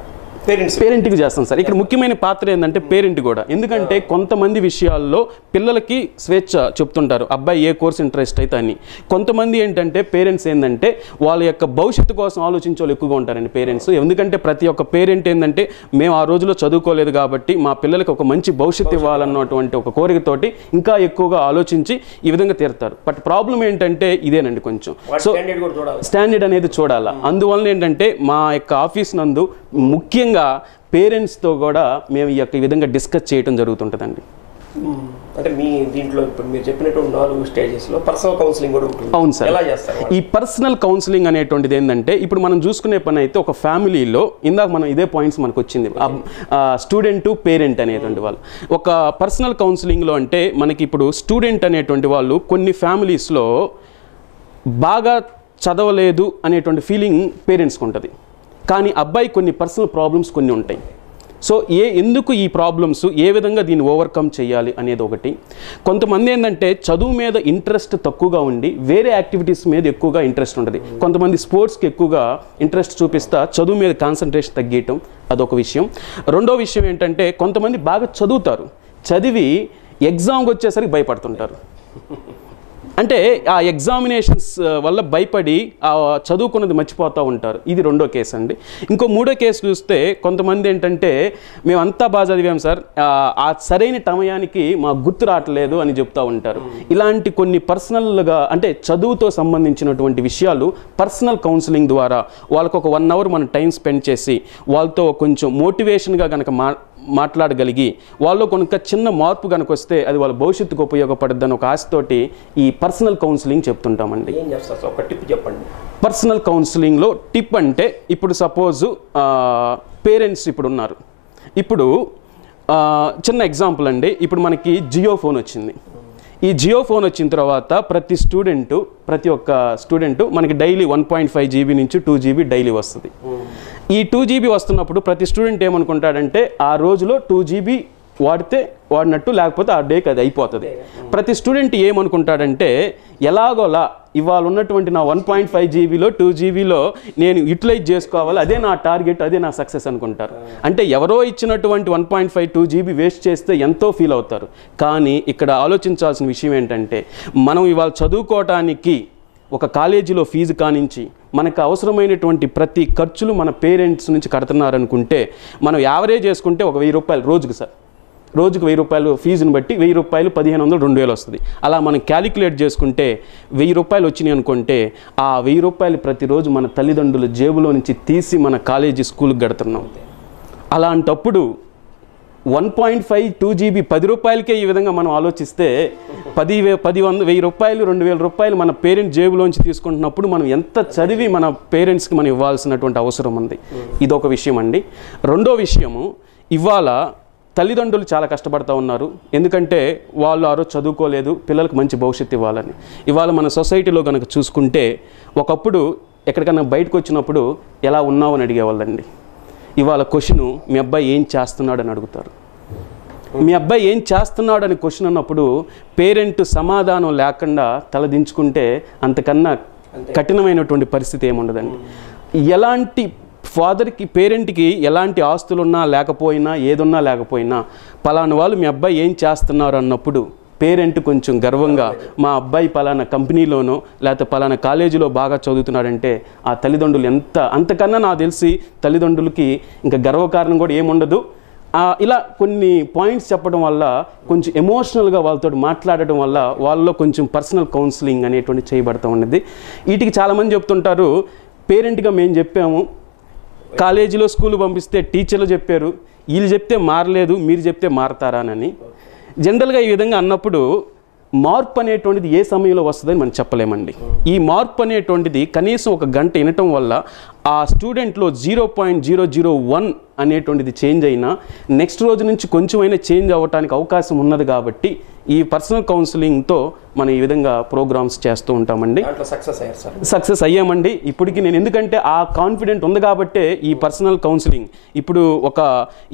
పేరెంట్కి చేస్తాం సార్. ఇక్కడ ముఖ్యమైన పాత్ర ఏంటంటే పేరెంట్ కూడా. ఎందుకంటే కొంతమంది విషయాల్లో పిల్లలకి స్వేచ్ఛ చెప్తుంటారు, అబ్బాయి ఏ కోర్స్ ఇంట్రెస్ట్ అయితే అని. కొంతమంది ఏంటంటే పేరెంట్స్ ఏంటంటే వాళ్ళ యొక్క భవిష్యత్తు కోసం ఆలోచించే వాళ్ళు ఎక్కువగా ఉంటారండి పేరెంట్స్. ఎందుకంటే ప్రతి ఒక్క పేరెంట్ ఏంటంటే మేము ఆ రోజులో చదువుకోలేదు కాబట్టి మా పిల్లలకి ఒక మంచి భవిష్యత్తు ఇవ్వాలన్నటువంటి ఒక కోరికతోటి ఇంకా ఎక్కువగా ఆలోచించి ఈ విధంగా తీరుతారు. బట్ ప్రాబ్లం ఏంటంటే ఇదేనండి కొంచెం, సో స్టాండర్డ్ అనేది చూడాలా. అందువల్ల ఏంటంటే మా యొక్క ఆఫీస్ నందు ముఖ్యంగా పేరెంట్స్తో కూడా మేము ఈ విధంగా డిస్కస్ చేయడం జరుగుతుంటుందండి. అంటే మీ దీంట్లో ఇప్పుడు మీరు చెప్పినట్టు 4 స్టేజెస్లో పర్సనల్ కౌన్సిలింగ్ కూడా ఉంటుంది. అవును సార్. ఎలా చేస్తారు ఈ పర్సనల్ కౌన్సిలింగ్ అనేటువంటిది ఏంటంటే ఇప్పుడు మనం చూసుకునే పని అయితే ఒక ఫ్యామిలీలో ఇందాక మనం ఇదే పాయింట్స్ మనకు వచ్చింది, స్టూడెంట్ పేరెంట్ అనేటువంటి వాళ్ళు ఒక పర్సనల్ కౌన్సిలింగ్లో అంటే మనకి ఇప్పుడు స్టూడెంట్ అనేటువంటి వాళ్ళు కొన్ని ఫ్యామిలీస్లో బాగా చదవలేదు అనేటువంటి ఫీలింగ్ పేరెంట్స్కి ఉంటుంది. కానీ అబ్బాయి కొన్ని పర్సనల్ ప్రాబ్లమ్స్ కొన్ని ఉంటాయి. సో ఎందుకు ఈ ప్రాబ్లమ్స్, ఏ విధంగా దీన్ని ఓవర్కమ్ చేయాలి అనేది ఒకటి. కొంతమంది ఏంటంటే చదువు మీద ఇంట్రెస్ట్ తక్కువగా ఉండి వేరే యాక్టివిటీస్ మీద ఎక్కువగా ఇంట్రెస్ట్ ఉంటుంది. కొంతమంది స్పోర్ట్స్కి ఎక్కువగా ఇంట్రెస్ట్ చూపిస్తా చదువు మీద కాన్సన్ట్రేషన్ తగ్గేయటం, అదొక విషయం. రెండో విషయం ఏంటంటే కొంతమంది బాగా చదువుతారు, చదివి ఎగ్జామ్కి వచ్చేసరికి భయపడుతుంటారు. అంటే ఆ ఎగ్జామినేషన్స్ వల్ల భయపడి ఆ చదువుకున్నది మర్చిపోతూ ఉంటారు. ఇది రెండో కేసు అండి. ఇంకో మూడో కేసు చూస్తే కొంతమంది ఏంటంటే మేమంతా బాగా చదివాం సార్, ఆ సరైన సమయానికి మాకు గుర్తు రావట్లేదు అని చెప్తూ ఉంటారు. ఇలాంటి కొన్ని పర్సనల్గా అంటే చదువుతో సంబంధించినటువంటి విషయాలు పర్సనల్ కౌన్సిలింగ్ ద్వారా వాళ్ళకు ఒక 1 hour మనం టైం స్పెండ్ చేసి వాళ్ళతో కొంచెం మోటివేషన్గా కనుక మాట్లాడగలిగి వాళ్ళు కనుక చిన్న మార్పు కనుక వస్తే అది వాళ్ళ భవిష్యత్తుకు ఉపయోగపడుద్దని ఒక ఆశతోటి ఈ పర్సనల్ కౌన్సిలింగ్ చెప్తుంటామండి. ఏం చేస్తారు ఒక టిప్ చెప్పండి. పర్సనల్ కౌన్సిలింగ్లో టిప్ అంటే ఇప్పుడు సపోజ్ పేరెంట్స్ ఇప్పుడు ఉన్నారు, ఇప్పుడు చిన్న ఎగ్జాంపుల్ అండి, ఇప్పుడు మనకి జియో ఫోన్ వచ్చింది. ఈ జియో ఫోన్ వచ్చిన తర్వాత ప్రతి ఒక్క స్టూడెంట్ మనకి డైలీ 1.5 GB నుంచి 2 GB డైలీ వస్తుంది. ఈ 2 GB వస్తున్నప్పుడు ప్రతి స్టూడెంట్ ఏమనుకుంటాడంటే ఆ రోజులో 2 GB వాడినట్టు, లేకపోతే ఆ డేకి అది అయిపోతుంది. ప్రతి స్టూడెంట్ ఏమనుకుంటాడంటే ఎలాగోలా ఇవాళ ఉన్నటువంటి నా 1.5 GBలో 2 GBలో నేను యూటిలైజ్ చేసుకోవాలి, అదే నా టార్గెట్, అదే నా సక్సెస్ అనుకుంటారు. అంటే ఎవరో ఇచ్చినటువంటి 1.5 2 GB వేస్ట్ చేస్తే ఎంతో ఫీల్ అవుతారు. కానీ ఇక్కడ ఆలోచించాల్సిన విషయం ఏంటంటే మనం ఇవాళ చదువుకోవటానికి ఒక కాలేజీలో ఫీజు కానించి మనకు అవసరమైనటువంటి ప్రతి ఖర్చులు మన పేరెంట్స్ నుంచి కడుతున్నారనుకుంటే మనం యావరేజ్ చేసుకుంటే ఒక 1000 రూపాయలు రోజుకు సార్, రోజుకు 1000 రూపాయలు ఫీజుని బట్టి 1000 రూపాయలు 1500 2000 వస్తుంది. అలా మనం క్యాలిక్యులేట్ చేసుకుంటే 1000 రూపాయలు వచ్చినాయి అనుకుంటే ఆ 1000 రూపాయలు ప్రతిరోజు మన తల్లిదండ్రుల జేబులో నుంచి తీసి మన కాలేజీ స్కూల్కి గడుతున్నాం. అలాంటప్పుడు 1.5 2 GB 10 రూపాయలకే ఈ విధంగా మనం ఆలోచిస్తే 1000 రూపాయలు 2000 రూపాయలు మన పేరెంట్ జేబులోంచి తీసుకుంటున్నప్పుడు మనం ఎంత చదివి మన పేరెంట్స్కి మనం ఇవ్వాల్సినటువంటి అవసరం ఉంది. ఇదొక విషయం అండి. రెండో విషయము, ఇవాళ తల్లిదండ్రులు చాలా కష్టపడుతూ ఉన్నారు. ఎందుకంటే వాళ్ళు ఆ రోజు చదువుకోలేదు, పిల్లలకు మంచి భవిష్యత్తు ఇవ్వాలని. ఇవాళ మన సొసైటీలో కనుక చూసుకుంటే ఒకప్పుడు ఎక్కడికన్నా బయటకు వచ్చినప్పుడు ఎలా ఉన్నావు అని అడిగేవాళ్ళండి. ఇవాళ క్వశ్చను మీ అబ్బాయి ఏం చేస్తున్నాడు అని అడుగుతారు. మీ అబ్బాయి ఏం చేస్తున్నాడు అని క్వశ్చన్ అన్నప్పుడు పేరెంట్ సమాధానం లేకుండా తలదించుకుంటే అంతకన్నా కఠినమైనటువంటి పరిస్థితి ఏముండదండి. ఎలాంటి ఫాదర్కి పేరెంట్కి ఎలాంటి ఆస్తులున్నా లేకపోయినా ఏదున్నా లేకపోయినా పలానా వాళ్ళు మీ అబ్బాయి ఏం చేస్తున్నారు అన్నప్పుడు పేరెంట్ కొంచెం గర్వంగా మా అబ్బాయి పలానా కంపెనీలోనో లేకపోతే పలానా కాలేజీలో బాగా చదువుతున్నాడంటే ఆ తల్లిదండ్రులు అంతకన్నా నాకు తెలిసి తల్లిదండ్రులకి ఇంకా గర్వకారణం కూడా ఏముండదు. ఇలా కొన్ని పాయింట్స్ చెప్పడం వల్ల కొంచెం ఎమోషనల్గా వాళ్ళతో మాట్లాడటం వల్ల వాళ్ళలో కొంచెం పర్సనల్ కౌన్సిలింగ్ అనేటువంటి చేయబడుతూ ఉన్నది. వీటికి చాలామంది చెప్తుంటారు, పేరెంట్గా మేము చెప్పాము, కాలేజీలో స్కూల్ పంపిస్తే టీచర్లు చెప్పారు, వీళ్ళు చెప్తే మారలేదు, మీరు చెప్తే మారతారానని. జనరల్గా ఈ విధంగా అన్నప్పుడు మార్పు అనేటువంటిది ఏ సమయంలో వస్తుందని మనం చెప్పలేమండి. ఈ మార్పు అనేటువంటిది కనీసం ఒక గంట వినటం వల్ల ఆ స్టూడెంట్లో 0.001 అనేటువంటిది చేంజ్ అయినా నెక్స్ట్ రోజు నుంచి కొంచెమైనా చేంజ్ అవ్వడానికి అవకాశం ఉన్నది. కాబట్టి ఈ పర్సనల్ కౌన్సిలింగ్తో మనం ఈ విధంగా ప్రోగ్రామ్స్ చేస్తూ ఉంటామండి. సక్సెస్ అయ్యామండి ఇప్పటికి. నేను ఎందుకంటే ఆ కాన్ఫిడెంట్ ఉంది కాబట్టే ఈ పర్సనల్ కౌన్సిలింగ్ ఇప్పుడు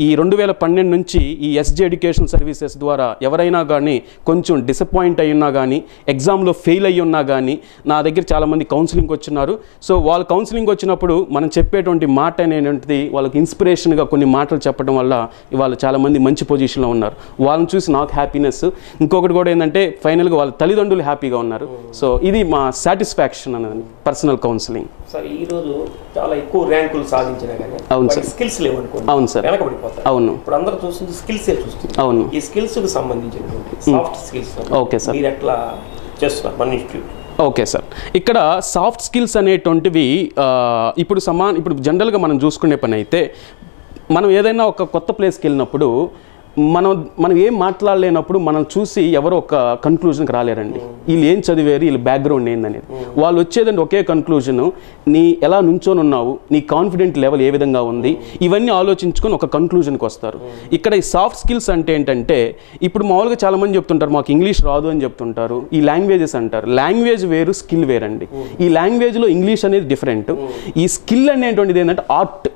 ఈ 2012 నుంచి ఈ ఎస్జే ఎడ్యుకేషన్ సర్వీసెస్ ద్వారా ఎవరైనా కానీ కొంచెం డిసప్పాయింట్ అయి ఉన్నా కానీ ఎగ్జామ్లో ఫెయిల్ అయ్యి ఉన్నా కానీ నా దగ్గర చాలామంది కౌన్సిలింగ్ వచ్చినారు. సో వాళ్ళు కౌన్సిలింగ్ వచ్చినప్పుడు మనం చెప్పేటువంటి మాట అనేటువంటిది వాళ్ళకి ఇన్స్పిరేషన్గా కొన్ని మాటలు చెప్పడం వల్ల ఇవాళ చాలామంది మంచి పొజిషన్లో ఉన్నారు. వాళ్ళని చూసి నాకు హ్యాపీనెస్. ఇంకొకటి కూడా ఏంటంటే ఫైనల్గా వాళ్ళ తల్లిదండ్రులు హ్యాపీగా ఉన్నారు. సో ఇది మా సాటిస్ఫాక్షన్ అన్నది పర్సనల్ కౌన్సిలింగ్. సార్ ఈరోజు చాలా ఎక్కువ ర్యాంకులు సాధించినా కానీ అవును సార్ స్కిల్స్ లేవనుకోండి. అవును సార్, వెనకబడిపోతారు. అవును, ఇప్పుడు అందరూ చూస్తుంది స్కిల్సే చూస్తుంది. అవును, ఈ స్కిల్స్కి సంబంధించినటువంటి సాఫ్ట్ స్కిల్స్ ఓకే సార్ మీరు ఎట్లా చేస్తున్నారు మన ఇన్స్టిట్యూట్? ఓకే సార్, ఇక్కడ సాఫ్ట్ స్కిల్స్ అనేటువంటివి ఇప్పుడు జనరల్గా మనం చూసుకునే పని అయితే మనం ఏదైనా ఒక కొత్త ప్లేస్కి వెళ్ళినప్పుడు మనం ఏం మాట్లాడలేనప్పుడు మనం చూసి ఎవరో ఒక కన్క్లూజన్కి రాలేరండి. వీళ్ళు ఏం చదివారు, వీళ్ళ బ్యాక్గ్రౌండ్ ఏందనేది. వాళ్ళు వచ్చేదండి ఒకే కన్క్లూజను, నీ ఎలా నుంచొని ఉన్నావు, నీ కాన్ఫిడెంట్ లెవెల్ ఏ విధంగా ఉంది, ఇవన్నీ ఆలోచించుకొని ఒక కన్క్లూజన్కి వస్తారు. ఇక్కడ ఈ సాఫ్ట్ స్కిల్స్ అంటే ఏంటంటే ఇప్పుడు మామూలుగా చాలామంది చెప్తుంటారు మాకు ఇంగ్లీష్ రాదు అని చెప్తుంటారు. ఈ లాంగ్వేజెస్ అంటారు. లాంగ్వేజ్ వేరు, స్కిల్ వేరండి. ఈ లాంగ్వేజ్లో ఇంగ్లీష్ అనేది డిఫరెంట్. ఈ స్కిల్ అనేటువంటిది ఏంటంటే ఆర్ట్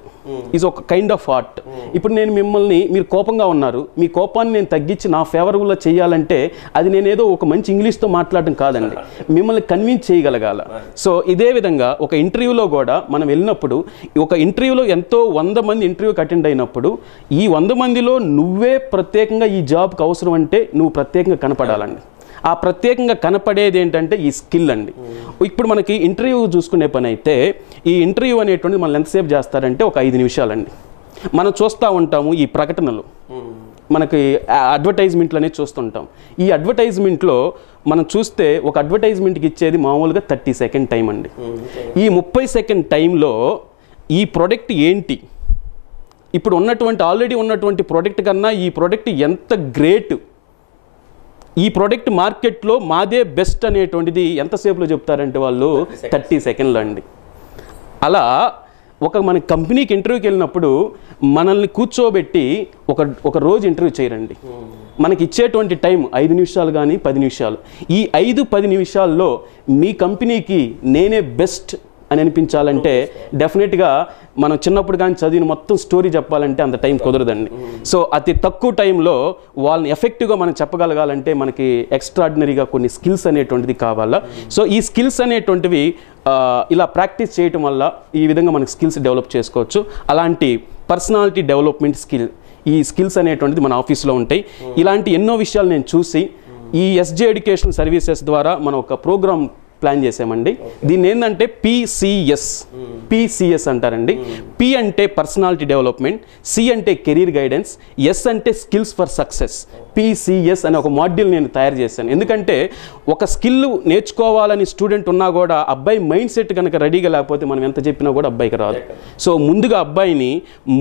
ఈజ్ ఒక కైండ్ ఆఫ్ ఆర్ట్. ఇప్పుడు నేను మీరు కోపంగా ఉన్నారు, మీ కోపాన్ని నేను తగ్గించి నా ఫేవరబుల్గా చేయాలంటే అది నేనేదో ఒక మంచి ఇంగ్లీష్తో మాట్లాడడం కాదండి, మిమ్మల్ని కన్విన్స్ చేయగలగాల. సో ఇదే విధంగా ఒక ఇంటర్వ్యూలో కూడా మనం వెళ్ళినప్పుడు ఒక ఇంటర్వ్యూలో ఎంతో 100 మంది ఇంటర్వ్యూకి అటెండ్ అయినప్పుడు ఈ 100 మందిలో నువ్వే ప్రత్యేకంగా ఈ జాబ్కి అవసరం అంటే నువ్వు ప్రత్యేకంగా కనపడాలండి. ఆ ప్రత్యేకంగా కనపడేది ఏంటంటే ఈ స్కిల్ అండి. ఇప్పుడు మనకి ఇంటర్వ్యూ చూసుకునే పని అయితే ఈ ఇంటర్వ్యూ అనేటువంటిది మనం ఎంతసేపు చేస్తారంటే ఒక 5 నిమిషాలండి. మనం చూస్తూ ఉంటాము ఈ ప్రకటనలు, మనకి అడ్వర్టైజ్మెంట్లు అనేది చూస్తుంటాం. ఈ అడ్వర్టైజ్మెంట్లో మనం చూస్తే ఒక అడ్వర్టైజ్మెంట్కి ఇచ్చేది మామూలుగా 30 సెకండ్ టైం అండి. ఈ 30 సెకండ్ టైంలో ఈ ప్రోడక్ట్ ఏంటి, ఇప్పుడు ఆల్రెడీ ఉన్నటువంటి ప్రోడక్ట్ కన్నా ఈ ప్రోడక్ట్ ఎంత గ్రేట్, ఈ ప్రోడక్ట్ మార్కెట్లో మాదే బెస్ట్ అనేటువంటిది ఎంతసేపులో చెప్తారంటే వాళ్ళు 30 సెకండ్లు అండి. అలా మన కంపెనీకి ఇంటర్వ్యూకి వెళ్ళినప్పుడు మనల్ని కూర్చోబెట్టి ఒక రోజు ఇంటర్వ్యూ చేయరండి. మనకి ఇచ్చేటువంటి టైం 5 నిమిషాలు కానీ 10 నిమిషాలు. ఈ 5-10 నిమిషాల్లో మీ కంపెనీకి నేనే బెస్ట్ అని అనిపించాలంటే డెఫినెట్గా మనం చిన్నప్పుడు కానీ చదివిన మొత్తం స్టోరీ చెప్పాలంటే అంత టైం కుదరదండి. సో అతి తక్కువ టైంలో వాళ్ళని ఎఫెక్టివ్గా మనం చెప్పగలగాలంటే మనకి ఎక్స్ట్రాడినరీగా కొన్ని స్కిల్స్ అనేటువంటిది కావాలా. సో ఈ స్కిల్స్ అనేటువంటివి ఇలా ప్రాక్టీస్ చేయటం వల్ల ఈ విధంగా మనకి స్కిల్స్ డెవలప్ చేసుకోవచ్చు. అలాంటి పర్సనాలిటీ డెవలప్మెంట్ ఈ స్కిల్స్ అనేటువంటిది మన ఆఫీస్లో ఉంటాయి. ఇలాంటి ఎన్నో విషయాలు నేను చూసి ఈ ఎస్జే ఎడ్యుకేషనల్ సర్వీసెస్ ద్వారా మనం ఒక ప్రోగ్రామ్ ప్లాన్ చేసామండి. దీన్ని ఏంటంటే పిసిఎస్ అంటారండి. పి అంటే పర్సనాలిటీ డెవలప్మెంట్, సి అంటే కెరీర్ గైడెన్స్, ఎస్ అంటే స్కిల్స్ ఫర్ సక్సెస్. పిసిఎస్ అనే ఒక మాడ్యూల్ నేను తయారు చేశాను. ఎందుకంటే ఒక స్కిల్ నేర్చుకోవాలని స్టూడెంట్ ఉన్నా కూడా అబ్బాయి మైండ్ సెట్ కనుక రెడీగా లేకపోతే మనం ఎంత చెప్పినా కూడా అబ్బాయికి రాదు. సో ముందుగా అబ్బాయిని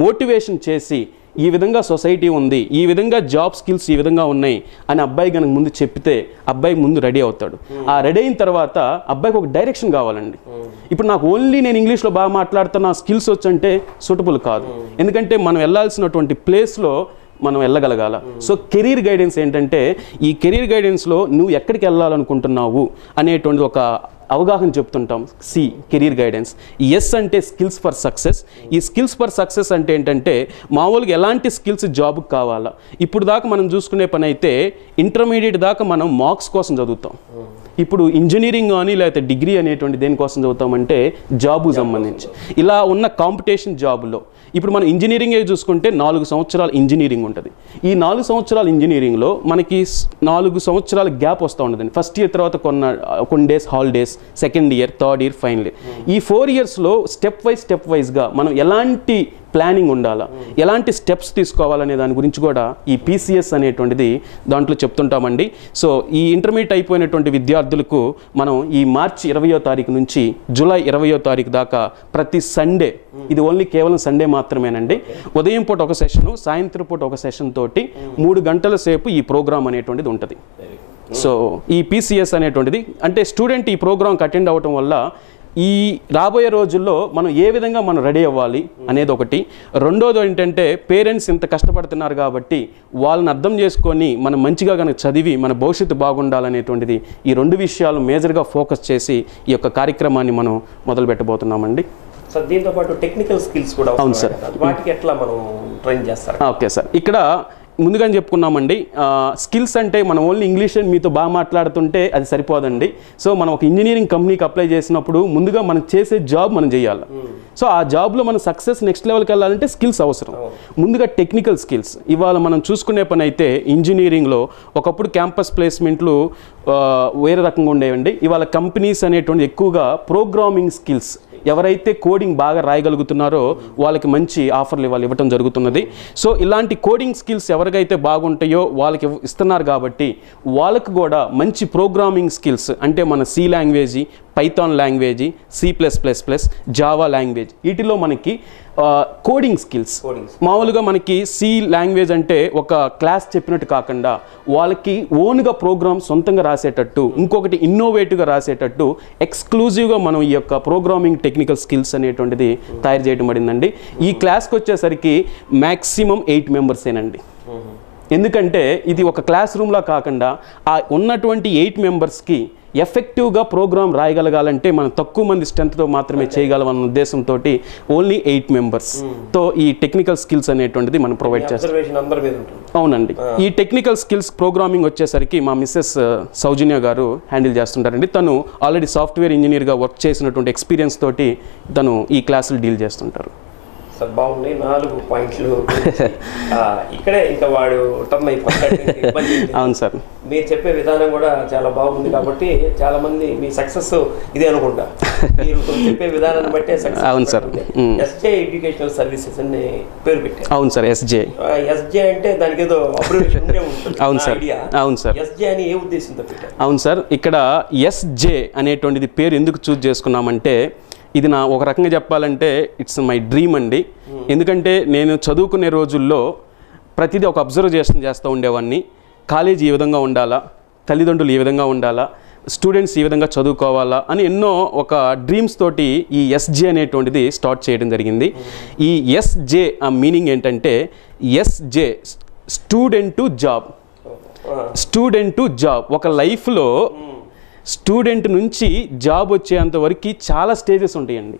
మోటివేషన్ చేసి ఈ విధంగా సొసైటీ ఉంది, ఈ విధంగా జాబ్ స్కిల్స్ ఈ విధంగా ఉన్నాయి అని అబ్బాయి కనుక ముందు చెప్తే అబ్బాయి ముందు రెడీ అవుతాడు. ఆ రెడీ అయిన తర్వాత అబ్బాయికి ఒక డైరెక్షన్ కావాలండి. ఇప్పుడు నాకు ఓన్లీ నేను ఇంగ్లీష్లో బాగా మాట్లాడుతున్నా స్కిల్స్ వచ్చంటే సూటబుల్ కాదు. ఎందుకంటే మనం వెళ్ళాల్సినటువంటి ప్లేస్లో మనం వెళ్ళగలగాల. సో కెరీర్ గైడెన్స్ ఏంటంటే ఈ కెరీర్ గైడెన్స్లో నువ్వు ఎక్కడికి వెళ్ళాలనుకుంటున్నావు అనేటువంటి ఒక అవగాహన చెప్తుంటాం. C career guidance. ఎస్ అంటే స్కిల్స్ ఫర్ సక్సెస్. ఈ స్కిల్స్ ఫర్ సక్సెస్ అంటే ఏంటంటే మామూలుగా ఎలాంటి స్కిల్స్ జాబ్కి కావాలా. ఇప్పుడు దాకా మనం చూసుకునే పని అయితే ఇంటర్మీడియట్ దాకా మనం మార్క్స్ కోసం చదువుతాం. ఇప్పుడు ఇంజనీరింగ్ కానీ లేకపోతే డిగ్రీ అనేటువంటి దేనికోసం చదువుతామంటే జాబు సంబంధించి. ఇలా ఉన్న కాంపిటీషన్ జాబ్లో ఇప్పుడు మనం ఇంజనీరింగ్ చూసుకుంటే 4 సంవత్సరాలు ఇంజనీరింగ్ ఉంటుంది. ఈ 4 సంవత్సరాల ఇంజనీరింగ్లో మనకి 4 సంవత్సరాల గ్యాప్ వస్తూ ఉంటుందండి. ఫస్ట్ ఇయర్ తర్వాత కొన్ని days holidays, second year, third year, final year. ఈ 4 ఇయర్స్లో స్టెప్ వైజ్గా మనం ఎలాంటి ప్లానింగ్ ఉండాలా, ఎలాంటి స్టెప్స్ తీసుకోవాలనే దాని గురించి కూడా ఈ పిసిఎస్ అనేటువంటిది దాంట్లో చెప్తుంటామండి. సో ఈ ఇంటర్మీడియట్ అయిపోయినటువంటి విద్యార్థులకు మనం ఈ మార్చి 20వ తారీఖు నుంచి జూలై 20వ తారీఖు దాకా ప్రతి సండే, ఇది ఓన్లీ కేవలం సండే మాత్రమేనండి, ఉదయం పూట ఒక సెషను, సాయంత్రం పూట ఒక సెషన్ తోటి 3 గంటల సేపు ఈ ప్రోగ్రామ్ అనేటువంటిది ఉంటుంది. సో ఈ పిసిఎస్ అనేటువంటిది అంటే స్టూడెంట్ ఈ ప్రోగ్రామ్కి అటెండ్ అవ్వటం వల్ల ఈ రాబోయే రోజుల్లో మనం ఏ విధంగా మనం రెడీ అవ్వాలి అనేది ఒకటి. రెండోది ఏంటంటే పేరెంట్స్ ఇంత కష్టపడుతున్నారు కాబట్టి వాళ్ళని అర్థం చేసుకొని మనం మంచిగా కనుక చదివి మన భవిష్యత్తు బాగుండాలనేటువంటిది ఈ 2 విషయాలు మేజర్గా ఫోకస్ చేసి ఈ యొక్క కార్యక్రమాన్ని మనం మొదలు పెట్టబోతున్నామండి. సార్ దీంతో పాటు టెక్నికల్ స్కిల్స్ కూడా. అవును సార్. వాటికి ఎట్లా మనం ట్రైన్ చేస్తారు? Okay sir. ఇక్కడ ముందుగానే చెప్పుకున్నామండి, స్కిల్స్ అంటే మనం ఓన్లీ ఇంగ్లీష్ మీతో బాగా మాట్లాడుతుంటే అది సరిపోదండి. సో మనం ఒక ఇంజనీరింగ్ కంపెనీకి అప్లై చేసినప్పుడు ముందుగా మనం చేసే జాబ్ మనం చేయాలి. సో ఆ జాబ్లో మనం సక్సెస్ నెక్స్ట్ లెవెల్కి వెళ్ళాలంటే స్కిల్స్ అవసరం. ముందుగా టెక్నికల్ స్కిల్స్. ఇవాళ మనం చూసుకునే పని అయితే ఇంజనీరింగ్లో ఒకప్పుడు క్యాంపస్ ప్లేస్మెంట్లు వేరే రకంగా ఉండేవండి. ఇవాళ కంపెనీస్ అనేటువంటి ఎక్కువగా ప్రోగ్రామింగ్ స్కిల్స్, ఎవరైతే కోడింగ్ బాగా రాయగలుగుతున్నారో వాళ్ళకి మంచి ఆఫర్లు ఇవ్వటం జరుగుతున్నది. సో ఇలాంటి కోడింగ్ స్కిల్స్ ఎవరికైతే బాగుంటాయో వాళ్ళకి ఇస్తున్నారు కాబట్టి వాళ్ళకు కూడా మంచి ప్రోగ్రామింగ్ స్కిల్స్ అంటే మన C language, Python language, C++, Java language, వీటిలో మనకి కోడింగ్ స్కిల్స్. మామూలుగా మనకి సి లాంగ్వేజ్ అంటే ఒక క్లాస్ చెప్పినట్టు కాకుండా వాళ్ళకి ఓన్గా ప్రోగ్రామ్ సొంతంగా రాసేటట్టు, ఇంకొకటి ఇన్నోవేటివ్గా రాసేటట్టు ఎక్స్క్లూజివ్గా మనం ఈ యొక్క ప్రోగ్రామింగ్ టెక్నికల్ స్కిల్స్ అనేటువంటిది తయారు చేయడం పడిందండి. ఈ క్లాస్కి వచ్చేసరికి మ్యాక్సిమం 8 మెంబర్సేనండి. ఎందుకంటే ఇది ఒక క్లాస్ రూమ్లా కాకుండా ఆ ఉన్నటువంటి 8 మెంబర్స్కి ఎఫెక్టివ్గా ప్రోగ్రామ్ రాయగలగాలంటే మనం తక్కువ మంది స్ట్రెంత్తో మాత్రమే చేయగలమన్న ఉద్దేశంతో ఓన్లీ 8 మెంబర్స్తో ఈ టెక్నికల్ స్కిల్స్ అనేటువంటిది మనం ప్రొవైడ్ చేస్తాం. అవునండి. ఈ టెక్నికల్ స్కిల్స్ ప్రోగ్రామింగ్ వచ్చేసరికి మా మిస్సెస్ సౌజన్య గారు హ్యాండిల్ చేస్తుంటారండి. తను ఆల్రెడీ సాఫ్ట్వేర్ ఇంజనీర్గా వర్క్ చేసినటువంటి ఎక్స్పీరియన్స్ తోటి తను ఈ క్లాసులు డీల్ చేస్తుంటారు. సార్ బాగున్నాయి 4 పాయింట్లు. ఇక్కడే ఇంకా వాడు టర్న్ అయిపోతాడు. అవును సార్. మీరు చెప్పే విధానం కూడా చాలా బాగుంది కాబట్టి చాలా మంది మీ సక్సెస్ ఇదే అనుకుంటా. మీరు చెప్పే విధానాన్ని బట్టే సక్సెస్. అవును సార్. ఎస్జే ఎడ్యుకేషనల్ సర్వీసెస్ అని పేరు పెట్టారు. అవును సార్. ఎస్జే అంటే దానికి ఏదో అబ్రివేషన్ ఉండే ఉంటుంది. అవును సార్. అవును సార్. ఎస్జే అని ఏ ఉద్దేశంతో పెట్టారు? అవును సార్. ఇక్కడ ఎస్జే అనేటువంటిది పేరు ఎందుకు చూస్ చేసుకున్నామంటే ఇది నా ఒక రకంగా చెప్పాలంటే ఇట్స్ మై డ్రీమ్ అండి. ఎందుకంటే నేను చదువుకునే రోజుల్లో ప్రతిదీ ఒక అబ్జర్వేషన్ చేస్తూ ఉండేవాడిని. కాలేజీ ఏ విధంగా ఉండాలా, తల్లిదండ్రులు ఏ విధంగా ఉండాలా, స్టూడెంట్స్ ఈ విధంగా చదువుకోవాలా అని ఎన్నో ఒక డ్రీమ్స్ తోటి ఈ ఎస్జే అనేటువంటిది స్టార్ట్ చేయడం జరిగింది. ఈ ఎస్జే ఆ మీనింగ్ ఏంటంటే SJ student to job. Student to job, ఒక లైఫ్లో స్టూడెంట్ నుంచి జాబ్ వచ్చేంత వరకు చాలా స్టేజెస్ ఉంటాయండి.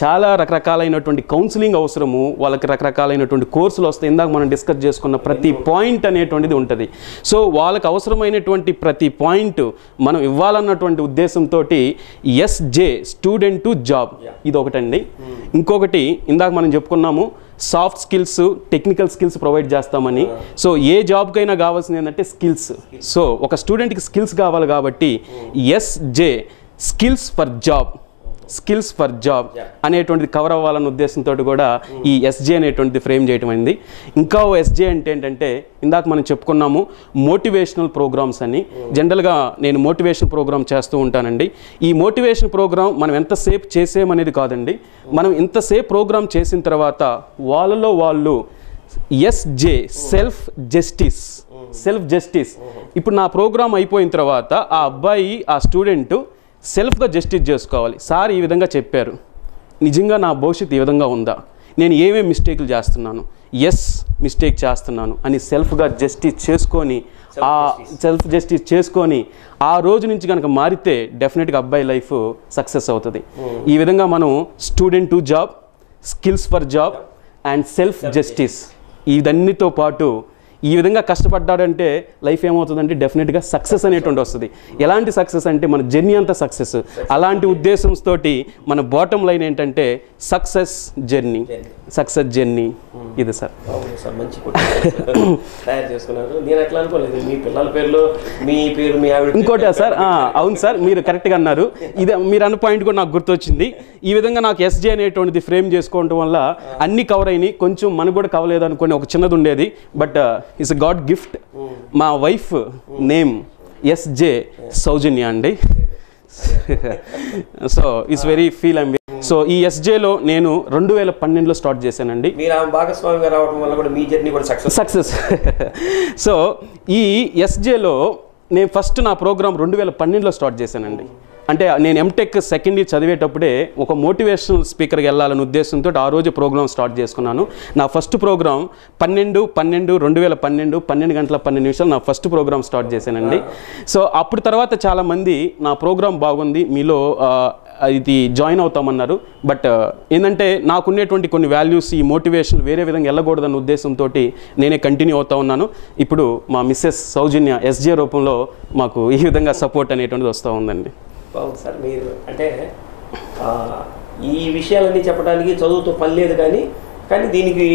చాలా రకరకాలైనటువంటి కౌన్సిలింగ్ అవసరము, వాళ్ళకి రకరకాలైనటువంటి కోర్సులు వస్తాయి. ఇందాక మనం డిస్కస్ చేసుకున్న ప్రతి పాయింట్ అనేటువంటిది ఉంటుంది. సో వాళ్ళకి అవసరమైనటువంటి ప్రతి పాయింట్ మనం ఇవ్వాలన్నటువంటి ఉద్దేశంతో ఎస్జే స్టూడెంట్ టు జాబ్ ఇది ఒకటండి. ఇంకొకటి ఇందాక మనం చెప్పుకున్నాము soft skills, technical skills provide చేస్తామని. సో ఏ జాబ్కైనా కావాల్సింది ఏంటంటే స్కిల్స్. సో ఒక స్టూడెంట్కి స్కిల్స్ కావాలి కాబట్టి SJ skills for job, skills for job అనేటువంటిది కవర్ అవ్వాలన్న ఉద్దేశంతో కూడా ఈ ఎస్జే అనేటువంటిది ఫ్రేమ్ చేయడం అయింది. ఇంకా ఎస్జే అంటే ఏంటంటే ఇందాక మనం చెప్పుకున్నాము మోటివేషనల్ ప్రోగ్రామ్స్ అని. జనరల్గా నేను మోటివేషన్ ప్రోగ్రామ్ చేస్తూ ఉంటానండి. ఈ మోటివేషన్ ప్రోగ్రామ్ మనం ఎంతసేపు చేసేమనేది కాదండి, మనం ఇంతసేపు ప్రోగ్రామ్ చేసిన తర్వాత వాళ్ళలో వాళ్ళు SJ self justice, self justice. ఇప్పుడు నా ప్రోగ్రామ్ అయిపోయిన తర్వాత ఆ అబ్బాయి ఆ స్టూడెంట్ సెల్ఫ్గా జస్టిస్ చేసుకోవాలి. సార్ ఈ విధంగా చెప్పారు, నిజంగా నా భవిష్యత్తు ఈ విధంగా ఉందా, నేను ఏమేమి మిస్టేక్లు చేస్తున్నాను, ఎస్ మిస్టేక్ చేస్తున్నాను అని సెల్ఫ్గా జస్టిస్ చేసుకొని ఆ సెల్ఫ్ జస్టిస్ చేసుకొని ఆ రోజు నుంచి కనుక మారితే డెఫినెట్గా అబ్బాయి లైఫ్ సక్సెస్ అవుతుంది. ఈ విధంగా మనం student to job, skills for job and self justice ఇదన్నితో పాటు ఈ విధంగా కష్టపడ్డాడంటే లైఫ్ ఏమవుతుందంటే డెఫినెట్గా సక్సెస్ అనేటువంటి వస్తుంది. ఎలాంటి సక్సెస్ అంటే మన జర్నీ అంతా సక్సెస్. అలాంటి ఉద్దేశంతో మన బాటమ్ లైన్ ఏంటంటే సక్సెస్ జర్నీ, సక్సెస్ జర్నీ ఇది సార్. సార్ మంచి తయారు చేసుకున్నారు. నేను ఎట్లా అనుకోలేదు మీ పిల్లల పేర్లు మీ పేరు మీ ఆవిడ ఇంకోటి సార్. అవును సార్, మీరు కరెక్ట్గా అన్నారు. ఇది మీరు అన్న పాయింట్ కూడా నాకు గుర్తొచ్చింది. ఈ విధంగా నాకు ఎస్జే అనేటువంటిది ఫ్రేమ్ చేసుకోవడం వల్ల అన్ని కవర్ అయినాయి. కొంచెం మనకు కూడా కవలేదు అనుకోని ఒక చిన్నది ఉండేది, బట్ ఇట్స్ గాడ్ గిఫ్ట్. మా వైఫ్ నేమ్ ఎస్జే సౌజన్య అండి. So it's very feel I'm. So ఈ ఎస్జేలో నేను 2012లో స్టార్ట్ చేశానండి. మీరు భాగస్వామిగా రావడం వల్ల కూడా మీ జర్నీ కూడా సక్సెస్. సో ఈ ఎస్జేలో నేను ఫస్ట్ నా ప్రోగ్రామ్ 2012లో స్టార్ట్ చేశానండి. అంటే నేను ఎంటెక్ సెకండ్ ఇయర్ చదివేటప్పుడే ఒక మోటివేషనల్ స్పీకర్కి వెళ్ళాలనే ఉద్దేశంతో ఆ రోజు ప్రోగ్రామ్ స్టార్ట్ చేసుకున్నాను. నా ఫస్ట్ ప్రోగ్రామ్ 12 గంటల 12 నిమిషాలు నా ఫస్ట్ ప్రోగ్రామ్ స్టార్ట్ చేశానండి. సో అప్పుడు తర్వాత చాలామంది నా ప్రోగ్రామ్ బాగుంది, మీలో ఇది జాయిన్ అవుతామన్నారు. బట్ ఏంటంటే నాకున్నటువంటి కొన్ని వాల్యూస్ ఈ మోటివేషన్ వేరే విధంగా వెళ్ళకూడదన్న ఉద్దేశంతో నేనే కంటిన్యూ అవుతా ఉన్నాను. ఇప్పుడు మా మిస్సెస్ సౌజన్య ఎస్జే రూపంలో మాకు ఈ విధంగా సపోర్ట్ అనేటువంటిది వస్తూ ఉందండి. బాగుంది సార్. మీరు అంటే ఈ విషయాలన్నీ చెప్పడానికి చదువుతో పని లేదు, కానీ దీనికి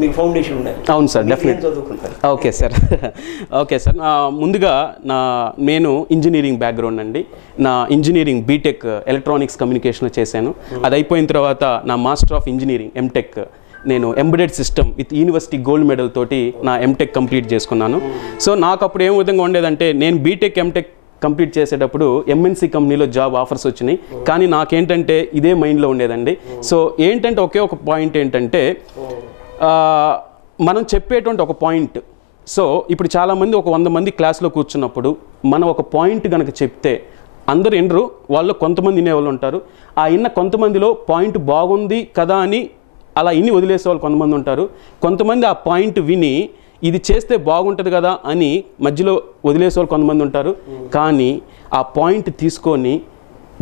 మీకు ఫౌండేషన్ ఉండాలి. అవును సార్, డెఫినెట్ చదువుకుంటారు. Okay sir. ఓకే సార్, ముందుగా నేను ఇంజనీరింగ్ బ్యాక్గ్రౌండ్ అండి. నా ఇంజనీరింగ్ బీటెక్ ఎలక్ట్రానిక్స్ కమ్యూనికేషన్లో చేశాను. అది అయిపోయిన తర్వాత నా మాస్టర్ ఆఫ్ ఇంజనీరింగ్ ఎంటెక్ నేను embedded system with university gold medal తోటి నా ఎంటెక్ కంప్లీట్ చేసుకున్నాను. సో నాకు అప్పుడు ఏం విధంగా ఉండేదంటే నేను బీటెక్ ఎంటెక్ కంప్లీట్ చేసేటప్పుడు ఎంఎన్సీ కంపెనీలో జాబ్ ఆఫర్స్ వచ్చినాయి, కానీ నాకేంటంటే ఇదే మైండ్లో ఉండేదండి. సో ఏంటంటే ఒకే ఒక పాయింట్ ఏంటంటే మనం చెప్పేటువంటి ఒక పాయింట్. సో ఇప్పుడు చాలామంది ఒక 100 మంది క్లాస్లో కూర్చున్నప్పుడు మనం ఒక పాయింట్ కనుక చెప్తే అందరు వినరు, వాళ్ళు కొంతమంది వినేవాళ్ళు ఉంటారు. ఆ ఇన్న కొంతమందిలో పాయింట్ బాగుంది కదా అని అలా ఇన్ని వదిలేసే వాళ్ళు కొంతమంది ఉంటారు. కొంతమంది ఆ పాయింట్ విని ఇది చేస్తే బాగుంటుంది కదా అని మధ్యలో వదిలేసే వాళ్ళు కొంతమంది ఉంటారు. కానీ ఆ పాయింట్ తీసుకొని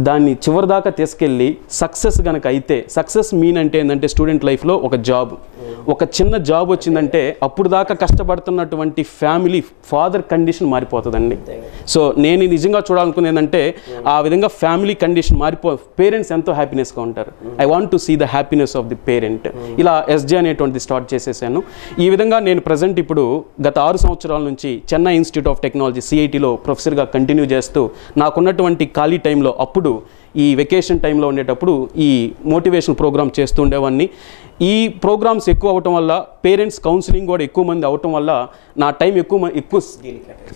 దాన్ని చివరి దాకా తీసుకెళ్ళి సక్సెస్ కనుక అయితే, సక్సెస్ మీన్ అంటే ఏంటంటే స్టూడెంట్ లైఫ్లో ఒక జాబ్, ఒక చిన్న జాబ్ వచ్చిందంటే అప్పుడు దాకా కష్టపడుతున్నటువంటి ఫ్యామిలీ ఫాదర్ కండిషన్ మారిపోతుందండి. సో నేను నిజంగా చూడాలనుకునేది ఏంటంటే ఆ విధంగా ఫ్యామిలీ కండిషన్ పేరెంట్స్ ఎంతో హ్యాపీనెస్గా ఉంటారు. I want to see the happiness of the parent. ఇలా ఎస్జే అనేటువంటిది స్టార్ట్ చేసేసాను. ఈ విధంగా నేను ప్రజెంట్ ఇప్పుడు గత 6 సంవత్సరాల నుంచి చెన్నై ఇన్స్టిట్యూట్ ఆఫ్ టెక్నాలజీ సిఐటిలో ప్రొఫెసర్గా కంటిన్యూ చేస్తూ నాకున్నటువంటి ఖాళీ టైంలో అప్పుడు ఈ వెకేషన్ టైంలో ఉండేటప్పుడు ఈ మోటివేషన్ ప్రోగ్రామ్ చేస్తూ ఉండేవాడిని. ఈ ప్రోగ్రామ్స్ ఎక్కువ అవటం వల్ల పేరెంట్స్ కౌన్సిలింగ్ కూడా ఎక్కువ మంది అవటం వల్ల నా టైం ఎక్కువ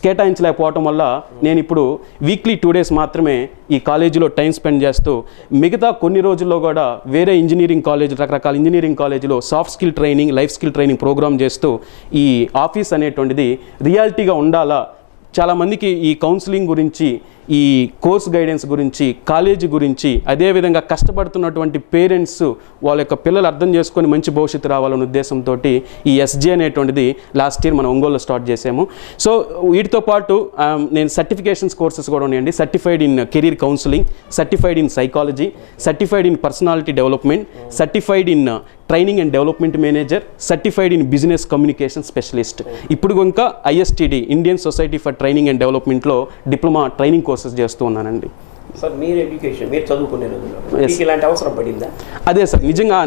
కేటాయించలేకపోవటం వల్ల నేను ఇప్పుడు వీక్లీ 2 days మాత్రమే ఈ కాలేజీలో టైం స్పెండ్ చేస్తూ మిగతా కొన్ని రోజుల్లో కూడా వేరే ఇంజనీరింగ్ కాలేజ్, రకరకాల ఇంజనీరింగ్ కాలేజీలో soft skill training, life skill training program చేస్తూ ఈ ఆఫీస్ అనేటువంటిది రియాలిటీగా ఉండాలా, చాలామందికి ఈ కౌన్సిలింగ్ గురించి ఈ కోర్స్ గైడెన్స్ గురించి, కాలేజీ గురించి, అదేవిధంగా కష్టపడుతున్నటువంటి పేరెంట్స్ వాళ్ళ యొక్క పిల్లలు అర్థం చేసుకొని మంచి భవిష్యత్తు రావాలనే ఉద్దేశంతో ఈ ఎస్జే అనేటువంటిది లాస్ట్ ఇయర్ మనం ఒంగోలులో స్టార్ట్ చేసాము. సో వీటితో పాటు నేను సర్టిఫికేషన్స్ కోర్సెస్ కూడా ఉన్నాయండి. Certified in career counselling, certified in psychology, certified in personality development, certified in training and development manager, certified in business communication specialist. ఇప్పుడు ఇంకా ISTD, Indian society for training and డెవలప్మెంట్లో diploma training courses చేస్తూ ఉన్నానండి. Sir మీరు education మీరు చదువుకునే ఇలాంటి అవసరం పడిందా? అదే సార్, నిజంగా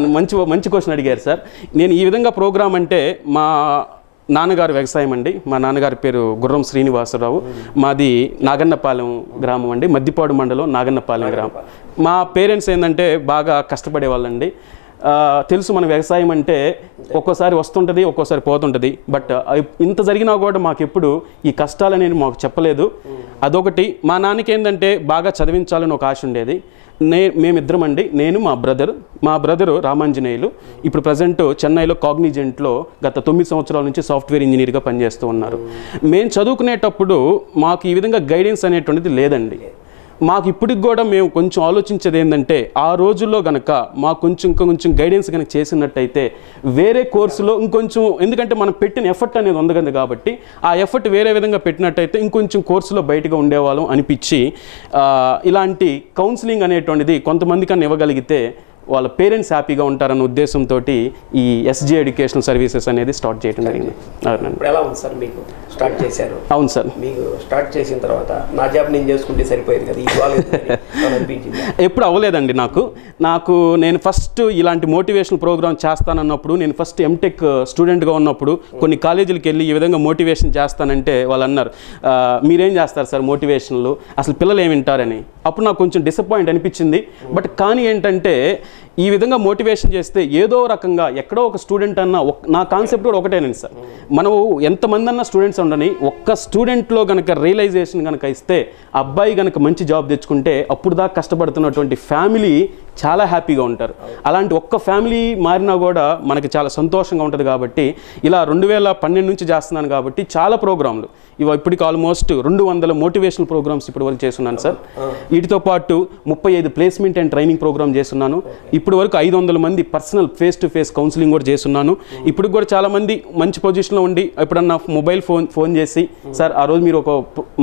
మంచి క్వశ్చన్ అడిగారు సార్. నేను ఈ విధంగా ప్రోగ్రామ్ అంటే మా నాన్నగారు వ్యవసాయం అండి. మా నాన్నగారి పేరు గుర్రం శ్రీనివాసరావు. మాది నాగన్నపాలెం గ్రామం అండి, మద్దిపాడు మండలం నాగన్నపాలెం గ్రామం. మా పేరెంట్స్ ఏంటంటే బాగా కష్టపడే వాళ్ళండి. తెలుసు మన వ్యవసాయం అంటే ఒక్కోసారి వస్తుంటుంది, ఒక్కోసారి పోతుంటుంది. బట్ ఇంత జరిగినా కూడా మాకు ఎప్పుడు ఈ కష్టాలు అనేది మాకు చెప్పలేదు. అదొకటి. మా నాన్నకి ఏంటంటే బాగా చదివించాలని ఒక ఆశ ఉండేది. మేమిద్దరం అండి, నేను మా బ్రదరు రామాంజనేయులు. ఇప్పుడు ప్రజెంట్ చెన్నైలో కాగ్నిజెంట్లో గత 9 సంవత్సరాల నుంచి సాఫ్ట్వేర్ ఇంజనీర్గా పనిచేస్తూ ఉన్నారు. మేము చదువుకునేటప్పుడు మాకు ఈ విధంగా గైడెన్స్ అనేటువంటిది లేదండి. మాకు ఇప్పటికి కూడా మేము కొంచెం ఆలోచించేది ఏంటంటే ఆ రోజుల్లో కనుక మాకు కొంచెం గైడెన్స్ కనుక చేసినట్టయితే వేరే కోర్సులో ఇంకొంచెం, ఎందుకంటే మనం పెట్టిన ఎఫర్ట్ అనేది ఉంది కాబట్టి ఆ ఎఫర్ట్ వేరే విధంగా పెట్టినట్టయితే ఇంకొంచెం కోర్సులో బయటగా ఉండేవాళ్ళం అనిపించి ఇలాంటి కౌన్సిలింగ్ అనేటువంటిది కొంతమంది కన్నా ఇవ్వగలిగితే వాళ్ళ పేరెంట్స్ హ్యాపీగా ఉంటారన్న ఉద్దేశంతో ఈ ఎస్జే ఎడ్యుకేషనల్ సర్వీసెస్ అనేది స్టార్ట్ చేయడం జరిగింది. అవునండి. ఎలా ఉంది సార్ మీకు స్టార్ట్ చేశారు? అవును సార్. మీకు స్టార్ట్ చేసిన తర్వాత నా జాబ్ నేను చేసుకుంటే సరిపోయేది కదా, ఎప్పుడు అవ్వలేదండి నాకు నేను ఫస్ట్ ఇలాంటి మోటివేషనల్ ప్రోగ్రామ్ చేస్తానన్నప్పుడు, నేను ఫస్ట్ ఎంటెక్ స్టూడెంట్గా ఉన్నప్పుడు కొన్ని కాలేజీలకు వెళ్ళి ఈ విధంగా మోటివేషన్ చేస్తానంటే వాళ్ళు అన్నారు, మీరేం చేస్తారు సార్ మోటివేషన్లు, అసలు పిల్లలు ఏమి వింటారని. అప్పుడు నాకు కొంచెం డిసప్పాయింట్ అనిపించింది. బట్ కానీ ఏంటంటే ఈ విధంగా మోటివేషన్ చేస్తే ఏదో రకంగా ఎక్కడో ఒక స్టూడెంట్ అన్న, నా కాన్సెప్ట్ కూడా ఒకటేనండి సార్, మనం ఎంతమంది అన్న స్టూడెంట్స్ ఉండని ఒక్క స్టూడెంట్లో కనుక రియలైజేషన్ కనుక ఇస్తే అబ్బాయి కనుక మంచి జాబ్ తెచ్చుకుంటే అప్పుడు దాకా కష్టపడుతున్నటువంటి ఫ్యామిలీ చాలా హ్యాపీగా ఉంటారు. అలాంటి ఒక్క ఫ్యామిలీ మారినా కూడా మనకి చాలా సంతోషంగా ఉంటుంది. కాబట్టి ఇలా 2012 నుంచి చేస్తున్నాను కాబట్టి చాలా ప్రోగ్రాంలు ఇప్పటికి ఆల్మోస్ట్ 200 మోటివేషనల్ ప్రోగ్రామ్స్ ఇప్పటి వరకు చేస్తున్నాను సార్. వీటితో పాటు 35 ప్లేస్మెంట్ అండ్ ట్రైనింగ్ ప్రోగ్రామ్ చేస్తున్నాను. ఇప్పటి వరకు 500 మంది personal face to face counselling కూడా చేస్తున్నాను. ఇప్పుడు కూడా చాలా మంది మంచి పొజిషన్లో ఉండి ఎప్పుడన్నా మొబైల్ ఫోన్ చేసి, సార్ ఆ రోజు మీరు ఒక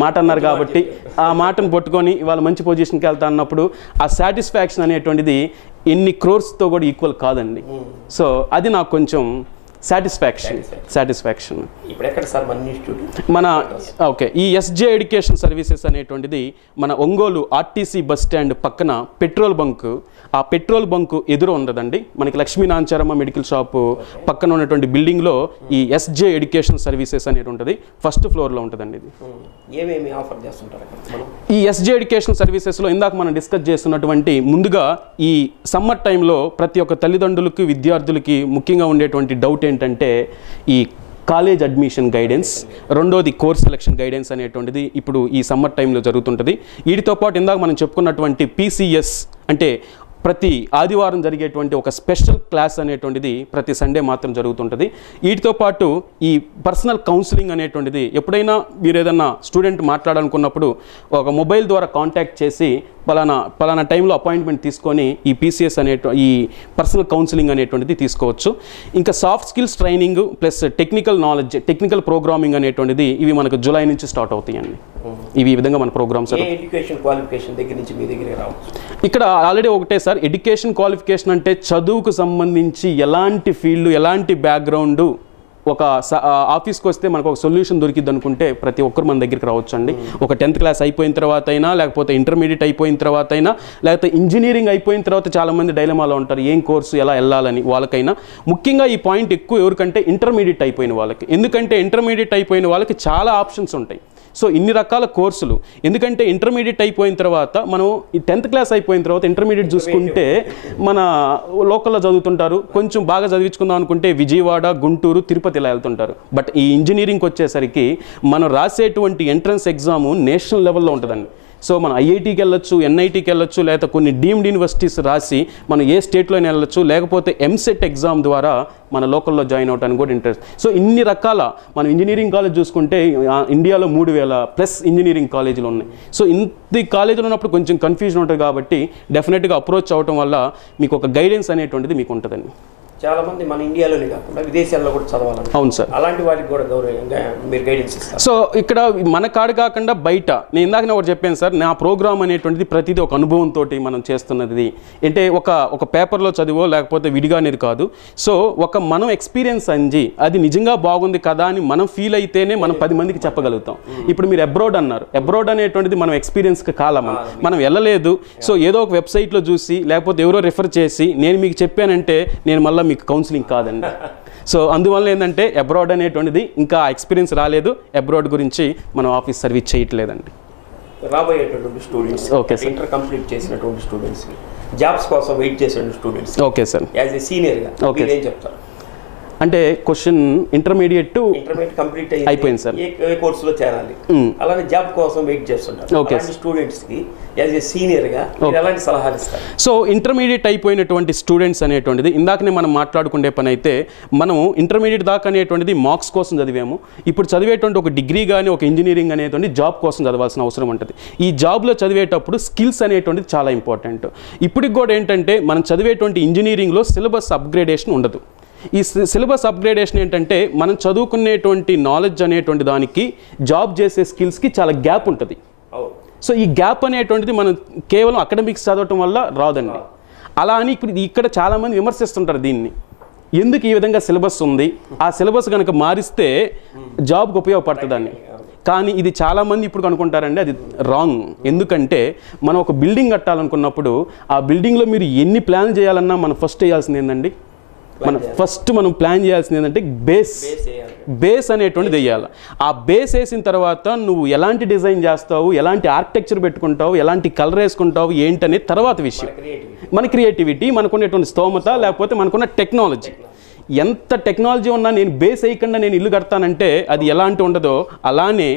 మాట అన్నారు కాబట్టి ఆ మాటను పట్టుకొని ఇవాళ మంచి పొజిషన్కి వెళ్తా అన్నప్పుడు ఆ సాటిస్ఫాక్షన్ అనేటువంటిది ఎన్ని క్రోర్స్తో కూడా ఈక్వల్ కాదండి. సో అది నాకు కొంచెం సాటిస్ఫాక్షన్. ఓకే, ఈ ఎస్జే ఎడ్యుకేషన్ సర్వీసెస్ అనేటువంటిది మన ఒంగోలు ఆర్టీసీ బస్ స్టాండ్ పక్కన పెట్రోల్ బంక్, ఆ పెట్రోల్ బంక్ ఎదురు ఉండదండి, మనకి లక్ష్మీనాంచారమ్మ మెడికల్ షాప్ పక్కన ఉన్నటువంటి బిల్డింగ్లో ఈ ఎస్జే ఎడ్యుకేషన్ సర్వీసెస్ అనేది ఉంటుంది. ఫస్ట్ ఫ్లోర్లో ఉంటుందండి. ఇది ఏమేమి ఆఫర్ చేస్తుంటారు ఈ ఎస్జే ఎడ్యుకేషన్ సర్వీసెస్లో? ఇందాక మనం డిస్కస్ చేస్తున్నటువంటి ముందుగా ఈ సమ్మర్ టైంలో ప్రతి ఒక్క తల్లిదండ్రులకి, విద్యార్థులకి ముఖ్యంగా ఉండేటువంటి డౌట్ ఏంటంటే ఈ కాలేజ్ అడ్మిషన్ గైడెన్స్, రెండోది కోర్స్ సెలక్షన్ గైడెన్స్ అనేటువంటిది ఇప్పుడు ఈ సమ్మర్ టైంలో జరుగుతుంటుంది. వీటితో పాటు ఇందాక మనం చెప్పుకున్నటువంటి పీసీఎస్ అంటే ప్రతి ఆదివారం జరిగేటువంటి ఒక స్పెషల్ క్లాస్ అనేటువంటిది ప్రతి సండే మాత్రం జరుగుతుంటుంది. వీటితో పాటు ఈ పర్సనల్ కౌన్సిలింగ్ అనేటువంటిది మీరు ఏదైనా స్టూడెంట్ మాట్లాడాలనుకున్నప్పుడు ఒక మొబైల్ ద్వారా కాంటాక్ట్ చేసి పలానా టైంలో అపాయింట్మెంట్ తీసుకొని ఈ పీసీఎస్ ఈ పర్సనల్ కౌన్సిలింగ్ అనేటువంటిది తీసుకోవచ్చు. ఇంకా soft skills training plus technical knowledge, technical programming అనేటువంటిది ఇవి మనకు జూలై నుంచి స్టార్ట్ అవుతాయండి. ఇవి ఈ విధంగా మన ప్రోగ్రామ్స్. ఇక్కడ ఆల్రెడీ ఒకటే సార్, ఎడ్యుకేషన్ క్వాలిఫికేషన్ అంటే చదువుకు సంబంధించి ఎలాంటి ఫీల్డ్, ఎలాంటి బ్యాక్గ్రౌండ్, ఒక ఆఫీస్కి వస్తే మనకు ఒక సొల్యూషన్ దొరికిద్ది అనుకుంటే ప్రతి ఒక్కరు మన దగ్గరికి రావచ్చు అండి. ఒక 10th క్లాస్ అయిపోయిన తర్వాత అయినా, లేకపోతే ఇంటర్మీడియట్ అయిపోయిన తర్వాత అయినా, లేకపోతే ఇంజనీరింగ్ అయిపోయిన తర్వాత చాలామంది డైలమాలో ఉంటారు ఏం కోర్సు ఎలా వెళ్ళాలని. వాళ్ళకైనా ముఖ్యంగా ఈ పాయింట్ ఎక్కువ ఎవరికంటే ఇంటర్మీడియట్ అయిపోయిన వాళ్ళకి. ఎందుకంటే ఇంటర్మీడియట్ అయిపోయిన వాళ్ళకి చాలా ఆప్షన్స్ ఉంటాయి. సో ఇన్ని రకాల కోర్సులు, ఎందుకంటే ఇంటర్మీడియట్ అయిపోయిన తర్వాత మనం ఈ 10th క్లాస్ అయిపోయిన తర్వాత ఇంటర్మీడియట్ చూసుకుంటే మన లోకల్లో చదువుతుంటారు, కొంచెం బాగా చదివించుకుందాం అనుకుంటే విజయవాడ, గుంటూరు, తిరుపతి ఇలా వెళ్తుంటారు. బట్ ఈ ఇంజనీరింగ్కి వచ్చేసరికి మనం రాసేటువంటి ఎంట్రన్స్ ఎగ్జాము నేషనల్ లెవెల్లో ఉంటుందండి. సో మనం ఐఐటీకి వెళ్ళొచ్చు, ఎన్ఐటీకి వెళ్ళొచ్చు, లేకపోతే కొన్ని డీమ్డ్ యూనివర్సిటీస్ రాసి మనం ఏ స్టేట్లోనే వెళ్ళొచ్చు, లేకపోతే ఎంసెట్ ఎగ్జామ్ ద్వారా మన లోకల్లో జాయిన్ అవడానికి కూడా ఇంట్రెస్ట్. సో ఇన్ని రకాల మనం ఇంజనీరింగ్ కాలేజ్ చూసుకుంటే ఇండియాలో 3000+ ఇంజనీరింగ్ కాలేజీలు ఉన్నాయి. సో ఇంత కాలేజీలు ఉన్నప్పుడు కొంచెం కన్ఫ్యూజన్ ఉంటుంది కాబట్టి డెఫినెట్గా అప్రోచ్ అవ్వటం వల్ల మీకు ఒక గైడెన్స్ అనేటువంటిది మీకు ఉంటుందండి. చాలా మంది మన ఇండియాలోనే కాకుండా విదేశాల్లో కూడా చదవాలని. అవును సార్. అలాంటి వాటికి కూడా గౌరవంగా మీరు గైడెన్స్ ఇస్తారు. సో ఇక్కడ మన కాడ కాకుండా బయట నేను ఇందాక ఒకటి చెప్పాను సార్, నా ప్రోగ్రామ్ అనేటువంటిది ప్రతిదీ ఒక అనుభవంతో మనం చేస్తున్నది. అంటే ఒక పేపర్లో చదివో లేకపోతే విడిగా అనేది కాదు. సో మనం ఎక్స్పీరియన్స్ అంది అది నిజంగా బాగుంది కదా అని మనం ఫీల్ అయితేనే మనం 10 మందికి చెప్పగలుగుతాం. ఇప్పుడు మీరు అబ్రాడ్ అన్నారు, అబ్రాడ్ అనేటువంటిది మనం ఎక్స్పీరియన్స్కి కాలం, మనం వెళ్ళలేదు. సో ఏదో ఒక వెబ్సైట్లో చూసి లేకపోతే ఎవరో రిఫర్ చేసి నేను మీకు చెప్పానంటే నేను మళ్ళీ మీకు కౌన్సిలింగ్ కాదండి. సో అందువల్ల ఏంటంటే అబ్రాడ్ అనేటువంటిది ఇంకా ఎక్స్పీరియన్స్ రాలేదు, అబ్రాడ్ గురించి మనం ఆఫీస్ సర్వీస్ చేయట్లేదండి. రాబోయేటటువంటి students, okay sir, inter complete చేసినటువంటి స్టూడెంట్స్, జాబ్స్ కోసం వెయిట్ చేసే students, okay sir, as a సీనియర్గా ఓకే ఏం చెప్తారు? అంటే క్వశ్చన్ ఇంటర్మీడియట్ కంప్లీట్ అయిపోయింది సార్, ఏ కోర్సులో చేరాలి, అలానే జాబ్ కోసం వెయిట్ చేస్తుంటారు. ఓకే, స్టూడెంట్స్కి యాజ్ ఏ సీనియర్గా ఎలాంటి సలహాలు ఇస్తారు? సో ఇంటర్మీడియట్ అయిపోయినటువంటి స్టూడెంట్స్ అనేటువంటిది ఇందాకనే మనం మాట్లాడుకునే పని అయితే మనం ఇంటర్మీడియట్ దాకా అనేటువంటిది మార్క్స్ కోసం చదివాము. ఇప్పుడు చదివేటువంటి ఒక డిగ్రీ కానీ ఒక ఇంజనీరింగ్ అనేటువంటి జాబ్ కోసం చదవాల్సిన అవసరం ఉంటుంది. ఈ జాబ్లో చదివేటప్పుడు స్కిల్స్ అనేటువంటిది చాలా ఇంపార్టెంట్. ఇప్పటికి కూడా ఏంటంటే మనం చదివేటువంటి ఇంజనీరింగ్లో సిలబస్ అప్గ్రేడేషన్ ఉండదు. ఈ సిలబస్ అప్గ్రేడేషన్ ఏంటంటే మనం చదువుకునేటువంటి నాలెడ్జ్ అనేటువంటి దానికి జాబ్ చేసే స్కిల్స్కి చాలా గ్యాప్ ఉంటుంది. సో ఈ గ్యాప్ అనేటువంటిది మనం కేవలం అకాడమిక్స్ చదవటం వల్ల రాదండి. అలా అని ఇక్కడ చాలామంది విమర్శిస్తుంటారు దీన్ని, ఎందుకు ఈ విధంగా సిలబస్ ఉంది, ఆ సిలబస్ కనుక మారిస్తే జాబ్కి ఉపయోగపడుతుందని. కానీ ఇది చాలామంది ఇప్పుడు అనుకుంటారండి, అది రాంగ్. ఎందుకంటే మనం ఒక బిల్డింగ్ కట్టాలనుకున్నప్పుడు ఆ బిల్డింగ్లో మీరు ఎన్ని ప్లాన్ చేయాలన్నా మనం ఫస్ట్ చేయాల్సింది ఏంటండి, మనం ప్లాన్ చేయాల్సింది ఏంటంటే బేస్ అనేటువంటిది వేయాలి. ఆ బేస్ వేసిన తర్వాత నువ్వు ఎలాంటి డిజైన్ చేస్తావు, ఎలాంటి ఆర్కిటెక్చర్ పెట్టుకుంటావు, ఎలాంటి కలర్ వేసుకుంటావు ఏంటనే తర్వాత విషయం. మన క్రియేటివిటీ, మనకున్నటువంటి స్తోమత, లేకపోతే మనకున్న టెక్నాలజీ. ఎంత టెక్నాలజీ ఉన్నా నేను బేస్ వేయకుండా నేను ఇల్లు కడతానంటే అది ఎలాంటి ఉండదో అలానే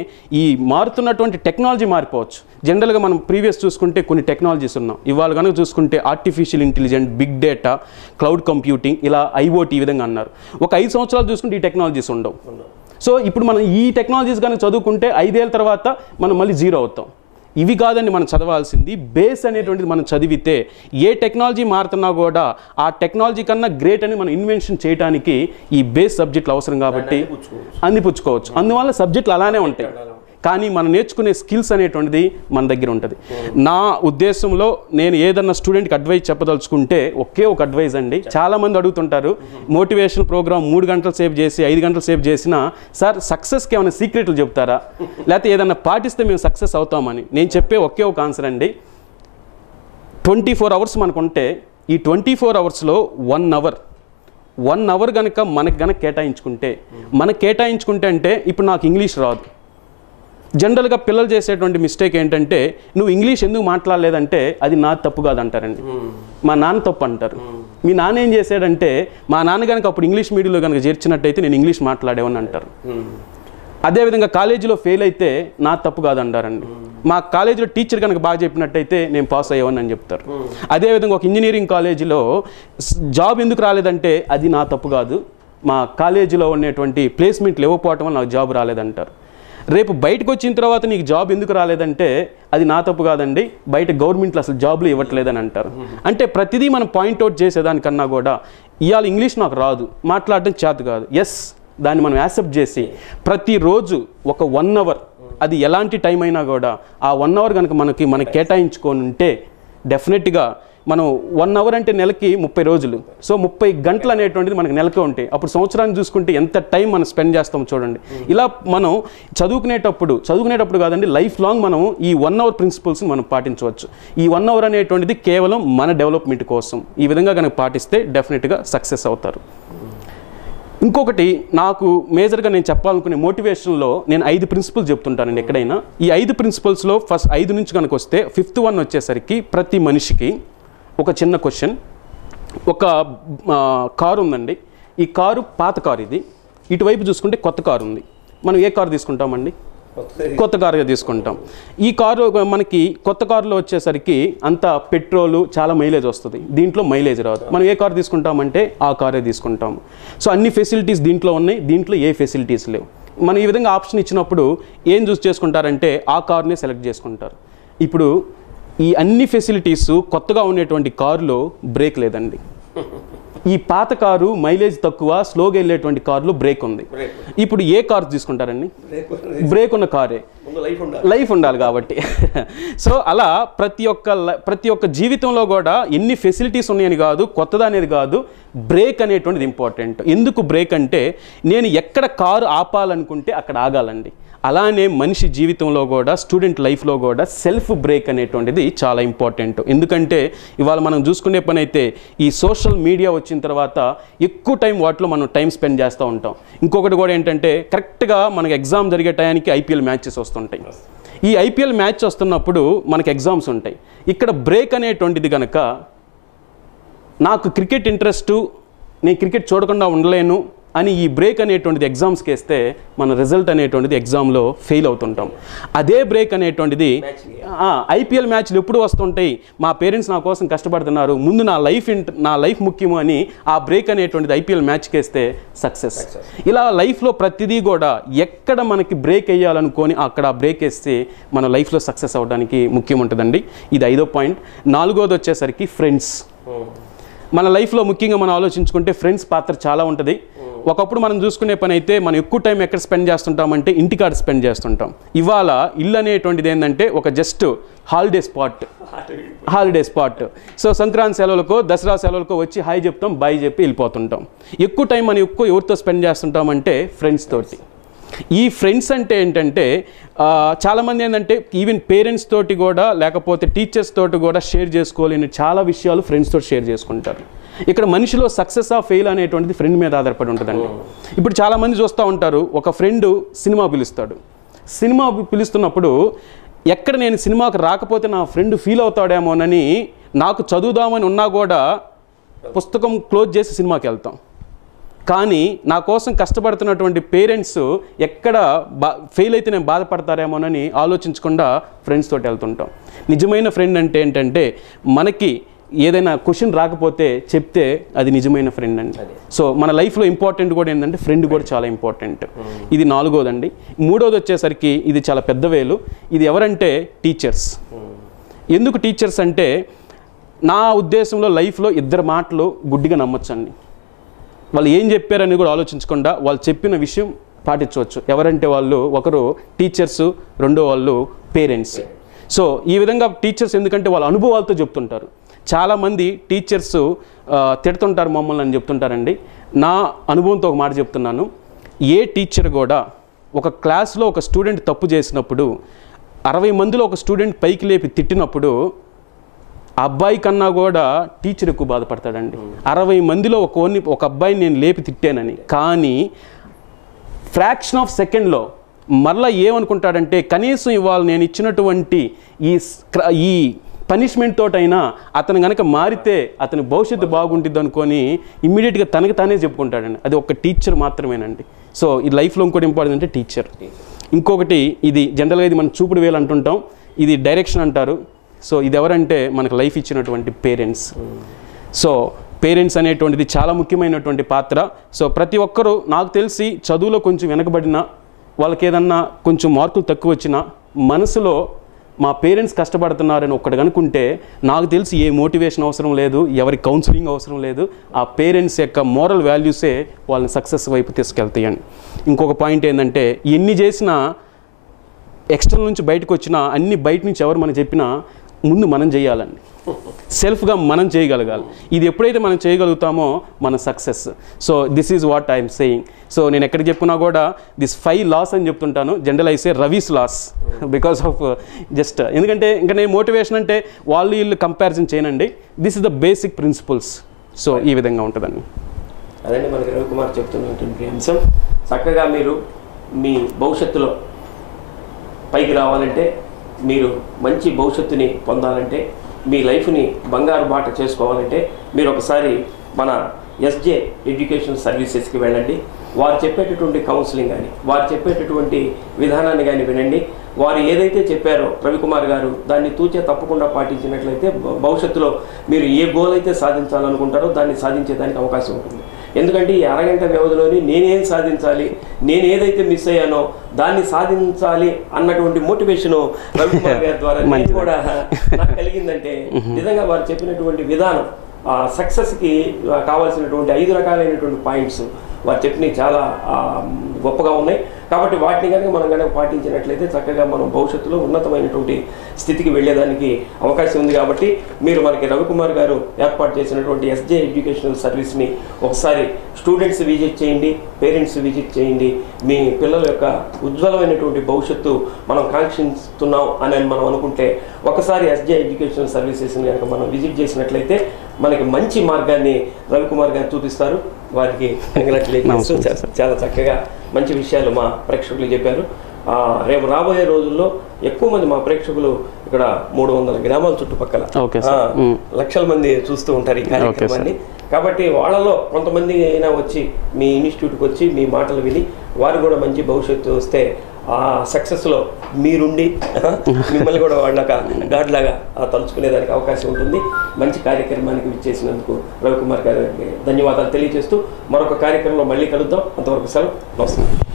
ఈ మారుతున్నటువంటి టెక్నాలజీ మారిపోవచ్చు. జనరల్గా మనం ప్రీవియస్ చూసుకుంటే కొన్ని టెక్నాలజీస్ ఉన్నాం, ఇవాళ కనుక చూసుకుంటే artificial intelligence, big data, cloud computing, ఇలా ఐఓటీ ఈ విధంగా అన్నారు. ఒక 5 సంవత్సరాలు చూసుకుంటే ఈ టెక్నాలజీస్ ఉండవు. సో ఇప్పుడు మనం ఈ టెక్నాలజీస్ కనుక చదువుకుంటే 5 ఏళ్ళ తర్వాత మనం మళ్ళీ జీరో అవుతాం. ఇవి కాదండి మనం చదవాల్సింది, బేస్ అనేటువంటిది మనం చదివితే ఏ టెక్నాలజీ మారుతున్నా కూడా ఆ టెక్నాలజీ కన్నా గ్రేట్ అని మనం ఇన్వెన్షన్ చేయడానికి ఈ బేస్ సబ్జెక్టులు అవసరం కాబట్టి అందిపుచ్చుకోవచ్చు. అందువల్ల సబ్జెక్టులు అలానే ఉంటాయి, కానీ మనం నేర్చుకునే స్కిల్స్ అనేటువంటిది మన దగ్గర ఉంటుంది. నా ఉద్దేశంలో నేను ఏదన్నా స్టూడెంట్కి అడ్వైజ్ చెప్పదలుచుకుంటే ఒకే ఒక అడ్వైజ్ అండి. చాలామంది అడుగుతుంటారు, మోటివేషన్ ప్రోగ్రామ్ 3 గంటలు సేవ్ చేసి 5 గంటలు సేవ్ చేసినా సార్ సక్సెస్కి ఏమైనా సీక్రెట్లు చెప్తారా, లేకపోతే ఏదన్నా పాటిస్తే మేము సక్సెస్ అవుతామని. నేను చెప్పే ఒకే ఒక ఆన్సర్ అండి, 24 అవర్స్ మనకుంటే ఈ 24 అవర్స్లో 1 అవర్ కనుక మనకు కేటాయించుకుంటే అంటే ఇప్పుడు నాకు ఇంగ్లీష్ రాదు. జనరల్గా పిల్లలు చేసేటువంటి మిస్టేక్ ఏంటంటే నువ్వు ఇంగ్లీష్ ఎందుకు మాట్లాడలేదంటే అది నా తప్పు కాదంటారండి, మా నాన్న తప్పు అంటారు. మీ నాన్న ఏం చేశాడంటే మా నాన్న కనుక అప్పుడు ఇంగ్లీష్ మీడియంలో కనుక చేర్చినట్టయితే నేను ఇంగ్లీష్ మాట్లాడేవని అంటారు. అదేవిధంగా కాలేజీలో ఫెయిల్ అయితే నా తప్పు కాదంటారండి. మా కాలేజీలో టీచర్ కనుక బాగా చెప్పినట్టయితే నేను పాస్ అయ్యేవని అని చెప్తారు. అదేవిధంగా ఒక ఇంజనీరింగ్ కాలేజీలో జాబ్ ఎందుకు రాలేదంటే అది నా తప్పు కాదు, మా కాలేజీలో ఉన్నటువంటి ప్లేస్మెంట్లు ఇవ్వకపోవటం వల్ల నాకు జాబ్ రాలేదంటారు. రేపు బయటకు వచ్చిన తర్వాత నీకు జాబ్ ఎందుకు రాలేదంటే అది నా తప్పు కాదండి, బయట గవర్నమెంట్లో అసలు జాబ్లు ఇవ్వట్లేదని అంటారు. అంటే ప్రతిదీ మనం పాయింట్అవుట్ చేసేదానికన్నా కూడా ఇవాళ ఇంగ్లీష్ నాకు రాదు, మాట్లాడడం చేత కాదు, ఎస్ దాన్ని మనం యాక్సెప్ట్ చేసి ప్రతిరోజు ఒక 1 అవర్, అది ఎలాంటి టైం అయినా కూడా ఆ 1 అవర్ కనుక మనకి కేటాయించుకొని ఉంటే డెఫినెట్గా మనం 1 అవర్ అంటే నెలకి 30 రోజులు, సో 30 గంటలు అనేటువంటిది మనకి నెలకే ఉంటాయి. అప్పుడు సంవత్సరాన్ని చూసుకుంటే ఎంత టైం మనం స్పెండ్ చేస్తాం చూడండి. ఇలా మనం చదువుకునేటప్పుడు కాదండి, లైఫ్ లాంగ్ మనం ఈ 1 అవర్ ప్రిన్సిపల్స్ని మనం పాటించవచ్చు. ఈ 1 అవర్ అనేటువంటిది కేవలం మన డెవలప్మెంట్ కోసం. ఈ విధంగా కనుక పాటిస్తే డెఫినెట్గా సక్సెస్ అవుతారు. ఇంకొకటి నాకు మేజర్గా నేను చెప్పాలనుకునే మోటివేషన్లో నేను 5 ప్రిన్సిపల్స్ చెప్తుంటానండి ఎక్కడైనా. ఈ 5 ప్రిన్సిపల్స్లో ఫస్ట్ 5 నుంచి కనుక వస్తే 5th వన్ వచ్చేసరికి ప్రతి మనిషికి ఒక చిన్న క్వశ్చన్. ఒక కారు ఉందండి, ఈ కారు పాత కారు, ఇది ఇటువైపు చూసుకుంటే కొత్త కారు ఉంది. మనం ఏ కారు తీసుకుంటామండి? కొత్త కారుగా తీసుకుంటాం. ఈ కారు మనకి కొత్త కారులో వచ్చేసరికి అంత పెట్రోలు చాలా మైలేజ్ వస్తుంది, దీంట్లో మైలేజ్ రాదు. మనం ఏ కారు తీసుకుంటామంటే ఆ కారే తీసుకుంటాం. సో అన్ని ఫెసిలిటీస్ దీంట్లో ఉన్నాయి, దీంట్లో ఏ ఫెసిలిటీస్ లేవు. మనం ఈ విధంగా ఆప్షన్ ఇచ్చినప్పుడు ఏం చూస్ చేసుకుంటారంటే ఆ కార్నే సెలెక్ట్ చేసుకుంటారు. ఇప్పుడు ఈ అన్ని ఫెసిలిటీస్ కొత్తగా ఉండేటువంటి కారులో బ్రేక్ లేదండి. ఈ పాత కారు మైలేజ్ తక్కువ, స్లోగా వెళ్ళేటువంటి కారులో బ్రేక్ ఉంది. ఇప్పుడు ఏ కారు తీసుకుంటారండి? బ్రేక్ ఉన్న కారే, లైఫ్ ఉండాలి కాబట్టి. సో అలా ప్రతి ఒక్క జీవితంలో కూడా ఎన్ని ఫెసిలిటీస్ ఉన్నాయని కాదు, కొత్తదా అనేది కాదు, బ్రేక్ అనేటువంటిది ఇంపార్టెంట్. ఎందుకు బ్రేక్ అంటే నేను ఎక్కడ కారు ఆపాలనుకుంటే అక్కడ ఆగాలండి. అలానే మనిషి జీవితంలో కూడా, స్టూడెంట్ లైఫ్లో కూడా సెల్ఫ్ బ్రేక్ అనేటువంటిది చాలా ఇంపార్టెంట్. ఎందుకంటే ఇవాళ మనం చూసుకునే పని అయితే ఈ సోషల్ మీడియా వచ్చిన తర్వాత ఎక్కువ టైం వాటిలో మనం టైం స్పెండ్ చేస్తూ ఉంటాం. ఇంకొకటి కూడా ఏంటంటే కరెక్ట్గా మనకి ఎగ్జామ్ జరిగే టయానికి ఐపీఎల్ మ్యాచెస్ వస్తుంటాయి. ఈ ఐపీఎల్ మ్యాచ్ వస్తున్నప్పుడు మనకి ఎగ్జామ్స్ ఉంటాయి. ఇక్కడ బ్రేక్ అనేటువంటిది కనుక నాకు క్రికెట్ ఇంట్రెస్టు, నేను క్రికెట్ చూడకుండా ఉండలేను అని ఈ బ్రేక్ అనేటువంటిది ఎగ్జామ్స్కి వేస్తే మన రిజల్ట్ అనేటువంటిది ఎగ్జామ్లో ఫెయిల్ అవుతుంటాం. అదే బ్రేక్ అనేటువంటిది ఐపీఎల్ మ్యాచ్లు ఎప్పుడు వస్తుంటాయి, మా పేరెంట్స్ నా కోసం కష్టపడుతున్నారు, ముందు నా లైఫ్ ముఖ్యము అని ఆ బ్రేక్ అనేటువంటిది ఐపీఎల్ మ్యాచ్కి వేస్తే సక్సెస్. ఇలా లైఫ్లో ప్రతిదీ కూడా ఎక్కడ మనకి బ్రేక్ వేయాలనుకొని అక్కడ బ్రేక్ వేస్తే మన లైఫ్లో సక్సెస్ అవ్వడానికి ముఖ్యం ఉంటుందండి. ఇది 5వ పాయింట్. 4వది వచ్చేసరికి ఫ్రెండ్స్. మన లైఫ్లో ముఖ్యంగా మనం ఆలోచించుకుంటే ఫ్రెండ్స్ పాత్ర చాలా ఉంటుంది. ఒకప్పుడు మనం చూసుకునే పని అయితే మనం ఎక్కువ టైం ఎక్కడ స్పెండ్ చేస్తుంటామంటే ఇంటికాడ స్పెండ్ చేస్తుంటాం. ఇవాళ ఇల్లు అనేటువంటిది ఏంటంటే ఒక just holiday spot. So Sankranti సెలవులకో, దసరా సెలవులకో వచ్చి హాయ్ చెప్తాం, బాయ్ చెప్పి వెళ్ళిపోతుంటాం. ఎక్కువ టైం మనం ఎవరితో స్పెండ్ చేస్తుంటామంటే ఫ్రెండ్స్ తోటి. ఈ ఫ్రెండ్స్ అంటే ఏంటంటే చాలామంది ఏంటంటే ఈవెన్ పేరెంట్స్ తోటి కూడా, లేకపోతే టీచర్స్ తోటి కూడా షేర్ చేసుకోలేని చాలా విషయాలు ఫ్రెండ్స్ తోటి షేర్ చేసుకుంటారు. ఇక్కడ మనిషిలో సక్సెస్ ఆఫ్ ఫెయిల్ అనేటువంటిది ఫ్రెండ్ మీద ఆధారపడి ఉంటుందండి. ఇప్పుడు చాలామంది చూస్తూ ఉంటారు, ఒక ఫ్రెండ్ సినిమా పిలుస్తాడు. సినిమా పిలుస్తున్నప్పుడు ఎక్కడ నేను సినిమాకి రాకపోతే నా ఫ్రెండ్ ఫీల్ అవుతాడేమోనని నాకు చదువుదామని ఉన్నా కూడా పుస్తకం క్లోజ్ చేసి సినిమాకి వెళ్తాం. కానీ నా కోసం కష్టపడుతున్నటువంటి పేరెంట్స్ ఎక్కడ ఫెయిల్ అయితే నేను బాధపడతారేమోనని ఆలోచించకుండా ఫ్రెండ్స్ తోటి వెళ్తుంటాం. నిజమైన ఫ్రెండ్ అంటే ఏంటంటే మనకి ఏదైనా క్వశ్చన్ రాకపోతే చెప్తే అది నిజమైన ఫ్రెండ్ అండి. సో మన లైఫ్లో ఇంపార్టెంట్ కూడా ఏంటంటే ఫ్రెండ్ కూడా చాలా ఇంపార్టెంట్. ఇది 4వదండి. 3వది వచ్చేసరికి ఇది చాలా పెద్ద వేలు. ఇది ఎవరంటే టీచర్స్. ఎందుకు టీచర్స్ అంటే నా ఉద్దేశంలో లైఫ్లో 2 మాటలు గుడ్డిగా నమ్మొచ్చండి. వాళ్ళు ఏం చెప్పారని కూడా ఆలోచించకుండా వాళ్ళు చెప్పిన విషయం పాటించవచ్చు. ఎవరంటే వాళ్ళు ఒకరు టీచర్స్, రెండో వాళ్ళు పేరెంట్స్. సో ఈ విధంగా టీచర్స్ ఎందుకంటే వాళ్ళ అనుభవాలతో చెప్తుంటారు. చాలామంది టీచర్స్ తిడుతుంటారు మమ్మల్ని అని చెప్తుంటారండి. నా అనుభవంతో ఒక మాట చెప్తున్నాను. ఏ టీచర్ కూడా ఒక క్లాస్లో ఒక స్టూడెంట్ తప్పు చేసినప్పుడు 60 మందిలో ఒక స్టూడెంట్ పైకి లేపి తిట్టినప్పుడు అబ్బాయి కన్నా కూడా టీచర్ ఎక్కువ బాధపడతాడండి. 60 మందిలో ఒక అబ్బాయిని నేను లేపి తిట్టానని. కానీ ఫ్రాక్షన్ ఆఫ్ సెకండ్లో మరలా ఏమనుకుంటాడంటే కనీసం ఇవాళ నేను ఇచ్చినటువంటి ఈ పనిష్మెంట్ తోటైనా అతను కనుక మారితే అతని భవిష్యత్తు బాగుంటుంది అనుకొని ఇమ్మీడియట్గా తనకి తానే చెప్పుకుంటాడండి. అది ఒక టీచర్ మాత్రమేనండి. సో ఈ లైఫ్లో ఇంకోటి ఇంపార్టెంట్ అంటే టీచర్. ఇంకొకటి ఇది జనరల్గా ఇది మనం చూపుడు వేలు అంటుంటాం, ఇది డైరెక్షన్ అంటారు. సో ఇది ఎవరంటే మనకు లైఫ్ ఇచ్చినటువంటి పేరెంట్స్. సో పేరెంట్స్ అనేటువంటిది చాలా ముఖ్యమైనటువంటి పాత్ర. సో ప్రతి ఒక్కరూ నాకు తెలిసి చదువులో కొంచెం వెనకబడినా, వాళ్ళకి ఏదన్నా కొంచెం మార్కులు తక్కువ వచ్చినా మనసులో మా పేరెంట్స్ కష్టపడుతున్నారని ఒక్కటి కనుక్కుంటే నాకు తెలిసి ఏ మోటివేషన్ అవసరం లేదు, ఎవరి కౌన్సిలింగ్ అవసరం లేదు. ఆ పేరెంట్స్ యొక్క మోరల్ వాల్యూసే వాళ్ళని సక్సెస్ వైపు తీసుకెళ్తాయండి. ఇంకొక పాయింట్ ఏంటంటే ఎన్ని చేసినా ఎక్స్టర్నల్ నుంచి బయటకు వచ్చినా అన్ని బయట నుంచి ఎవరు మనం చెప్పినా ముందు మనం చేయాలండి. సెల్ఫ్గా మనం చేయగలగాలి. ఇది ఎప్పుడైతే మనం చేయగలుగుతామో మన success. So this is what I'm saying. So నేను ఎక్కడ చెప్పినా కూడా దిస్ 5 లాస్ అని చెప్తుంటాను. జనరల్ అయితే రవీస్ లాస్ బికాస్ ఆఫ్ జస్ట్ ఎందుకంటే ఇంకా నేను మోటివేషన్ అంటే వాళ్ళు వీళ్ళు కంపారిజన్ చేయనండి. This is the basic principles. So ఈ విధంగా ఉంటుందండి. అదండి మనకి రవికుమార్ చెప్తున్నటువంటి అంశం. చక్కగా మీరు మీ భవిష్యత్తులో పైకి రావాలంటే, మీరు మంచి భవిష్యత్తుని పొందాలంటే, మీ లైఫ్ని బంగారు బాట చేసుకోవాలంటే మీరు ఒకసారి మన ఎస్జే ఎడ్యుకేషన్ సర్వీసెస్కి వెళ్ళండి. వారు చెప్పేటటువంటి కౌన్సిలింగ్ కానీ వారు చెప్పేటటువంటి విధానాన్ని కానీ వినండి. వారు ఏదైతే చెప్పారో రవికుమార్ గారు దాన్ని తూచే తప్పకుండా పాటించినట్లయితే భవిష్యత్తులో మీరు ఏ గోల్ అయితే సాధించాలనుకుంటారో దాన్ని సాధించేదానికి అవకాశం ఉంటుంది. ఎందుకంటే ఈ అరగంట వ్యవధిలోని నేనేం సాధించాలి, నేను ఏదైతే మిస్ అయ్యానో దాన్ని సాధించాలి అన్నటువంటి మోటివేషను రవికుమార్ గారి ద్వారా నేను కూడా నాకు కలిగిందంటే నిజంగా వారు చెప్పినటువంటి విధానం సక్సెస్కి కావాల్సినటువంటి 5 రకాలైనటువంటి పాయింట్స్ వారు చెప్పినవి చాలా గొప్పగా ఉన్నాయి. కాబట్టి వాటిని కనుక మనం కనుక పాటించినట్లయితే చక్కగా మనం భవిష్యత్తులో ఉన్నతమైనటువంటి స్థితికి వెళ్ళేదానికి అవకాశం ఉంది. కాబట్టి మీరు మనకి రవికుమార్ గారు ఏర్పాటు చేసినటువంటి ఎస్జే ఎడ్యుకేషనల్ సర్వీస్ని ఒకసారి స్టూడెంట్స్ విజిట్ చేయండి, పేరెంట్స్ విజిట్ చేయండి. మీ పిల్లల యొక్క ఉజ్వలమైనటువంటి భవిష్యత్తు మనం కాంక్షిస్తున్నాం అని మనం అనుకుంటే ఒకసారి ఎస్జే ఎడ్యుకేషనల్ సర్వీసెస్ని కనుక మనం విజిట్ చేసినట్లయితే మనకి మంచి మార్గాన్ని రవికుమార్ గారు చూపిస్తారు. వారికి కంగ్రాచులేషన్స్. చాలా చక్కగా మంచి విషయాలు మా ప్రేక్షకులు చెప్పారు. రేపు రాబోయే రోజుల్లో ఎక్కువ మంది మా ప్రేక్షకులు ఇక్కడ 300 గ్రామాల చుట్టుపక్కల లక్షల మంది చూస్తూ ఉంటారు ఈ కార్యక్రమాన్ని. కాబట్టి వాళ్ళలో కొంతమంది అయినా వచ్చి మీ ఇన్స్టిట్యూట్కి వచ్చి మీ మాటలు విని వారు కూడా మంచి భవిష్యత్తు వస్తే ఆ సక్సెస్లో మీరుండి మిమ్మల్ని కూడా వాళ్ళక గాడ్ లాగా తలుచుకునేదానికి అవకాశం ఉంటుంది. మంచి కార్యక్రమానికి విచ్చేసినందుకు రవికుమార్ గారికి ధన్యవాదాలు తెలియజేస్తూ మరొక కార్యక్రమంలో మళ్ళీ కలుద్దాం. అంతవరకు సెలవు. నమస్కారం.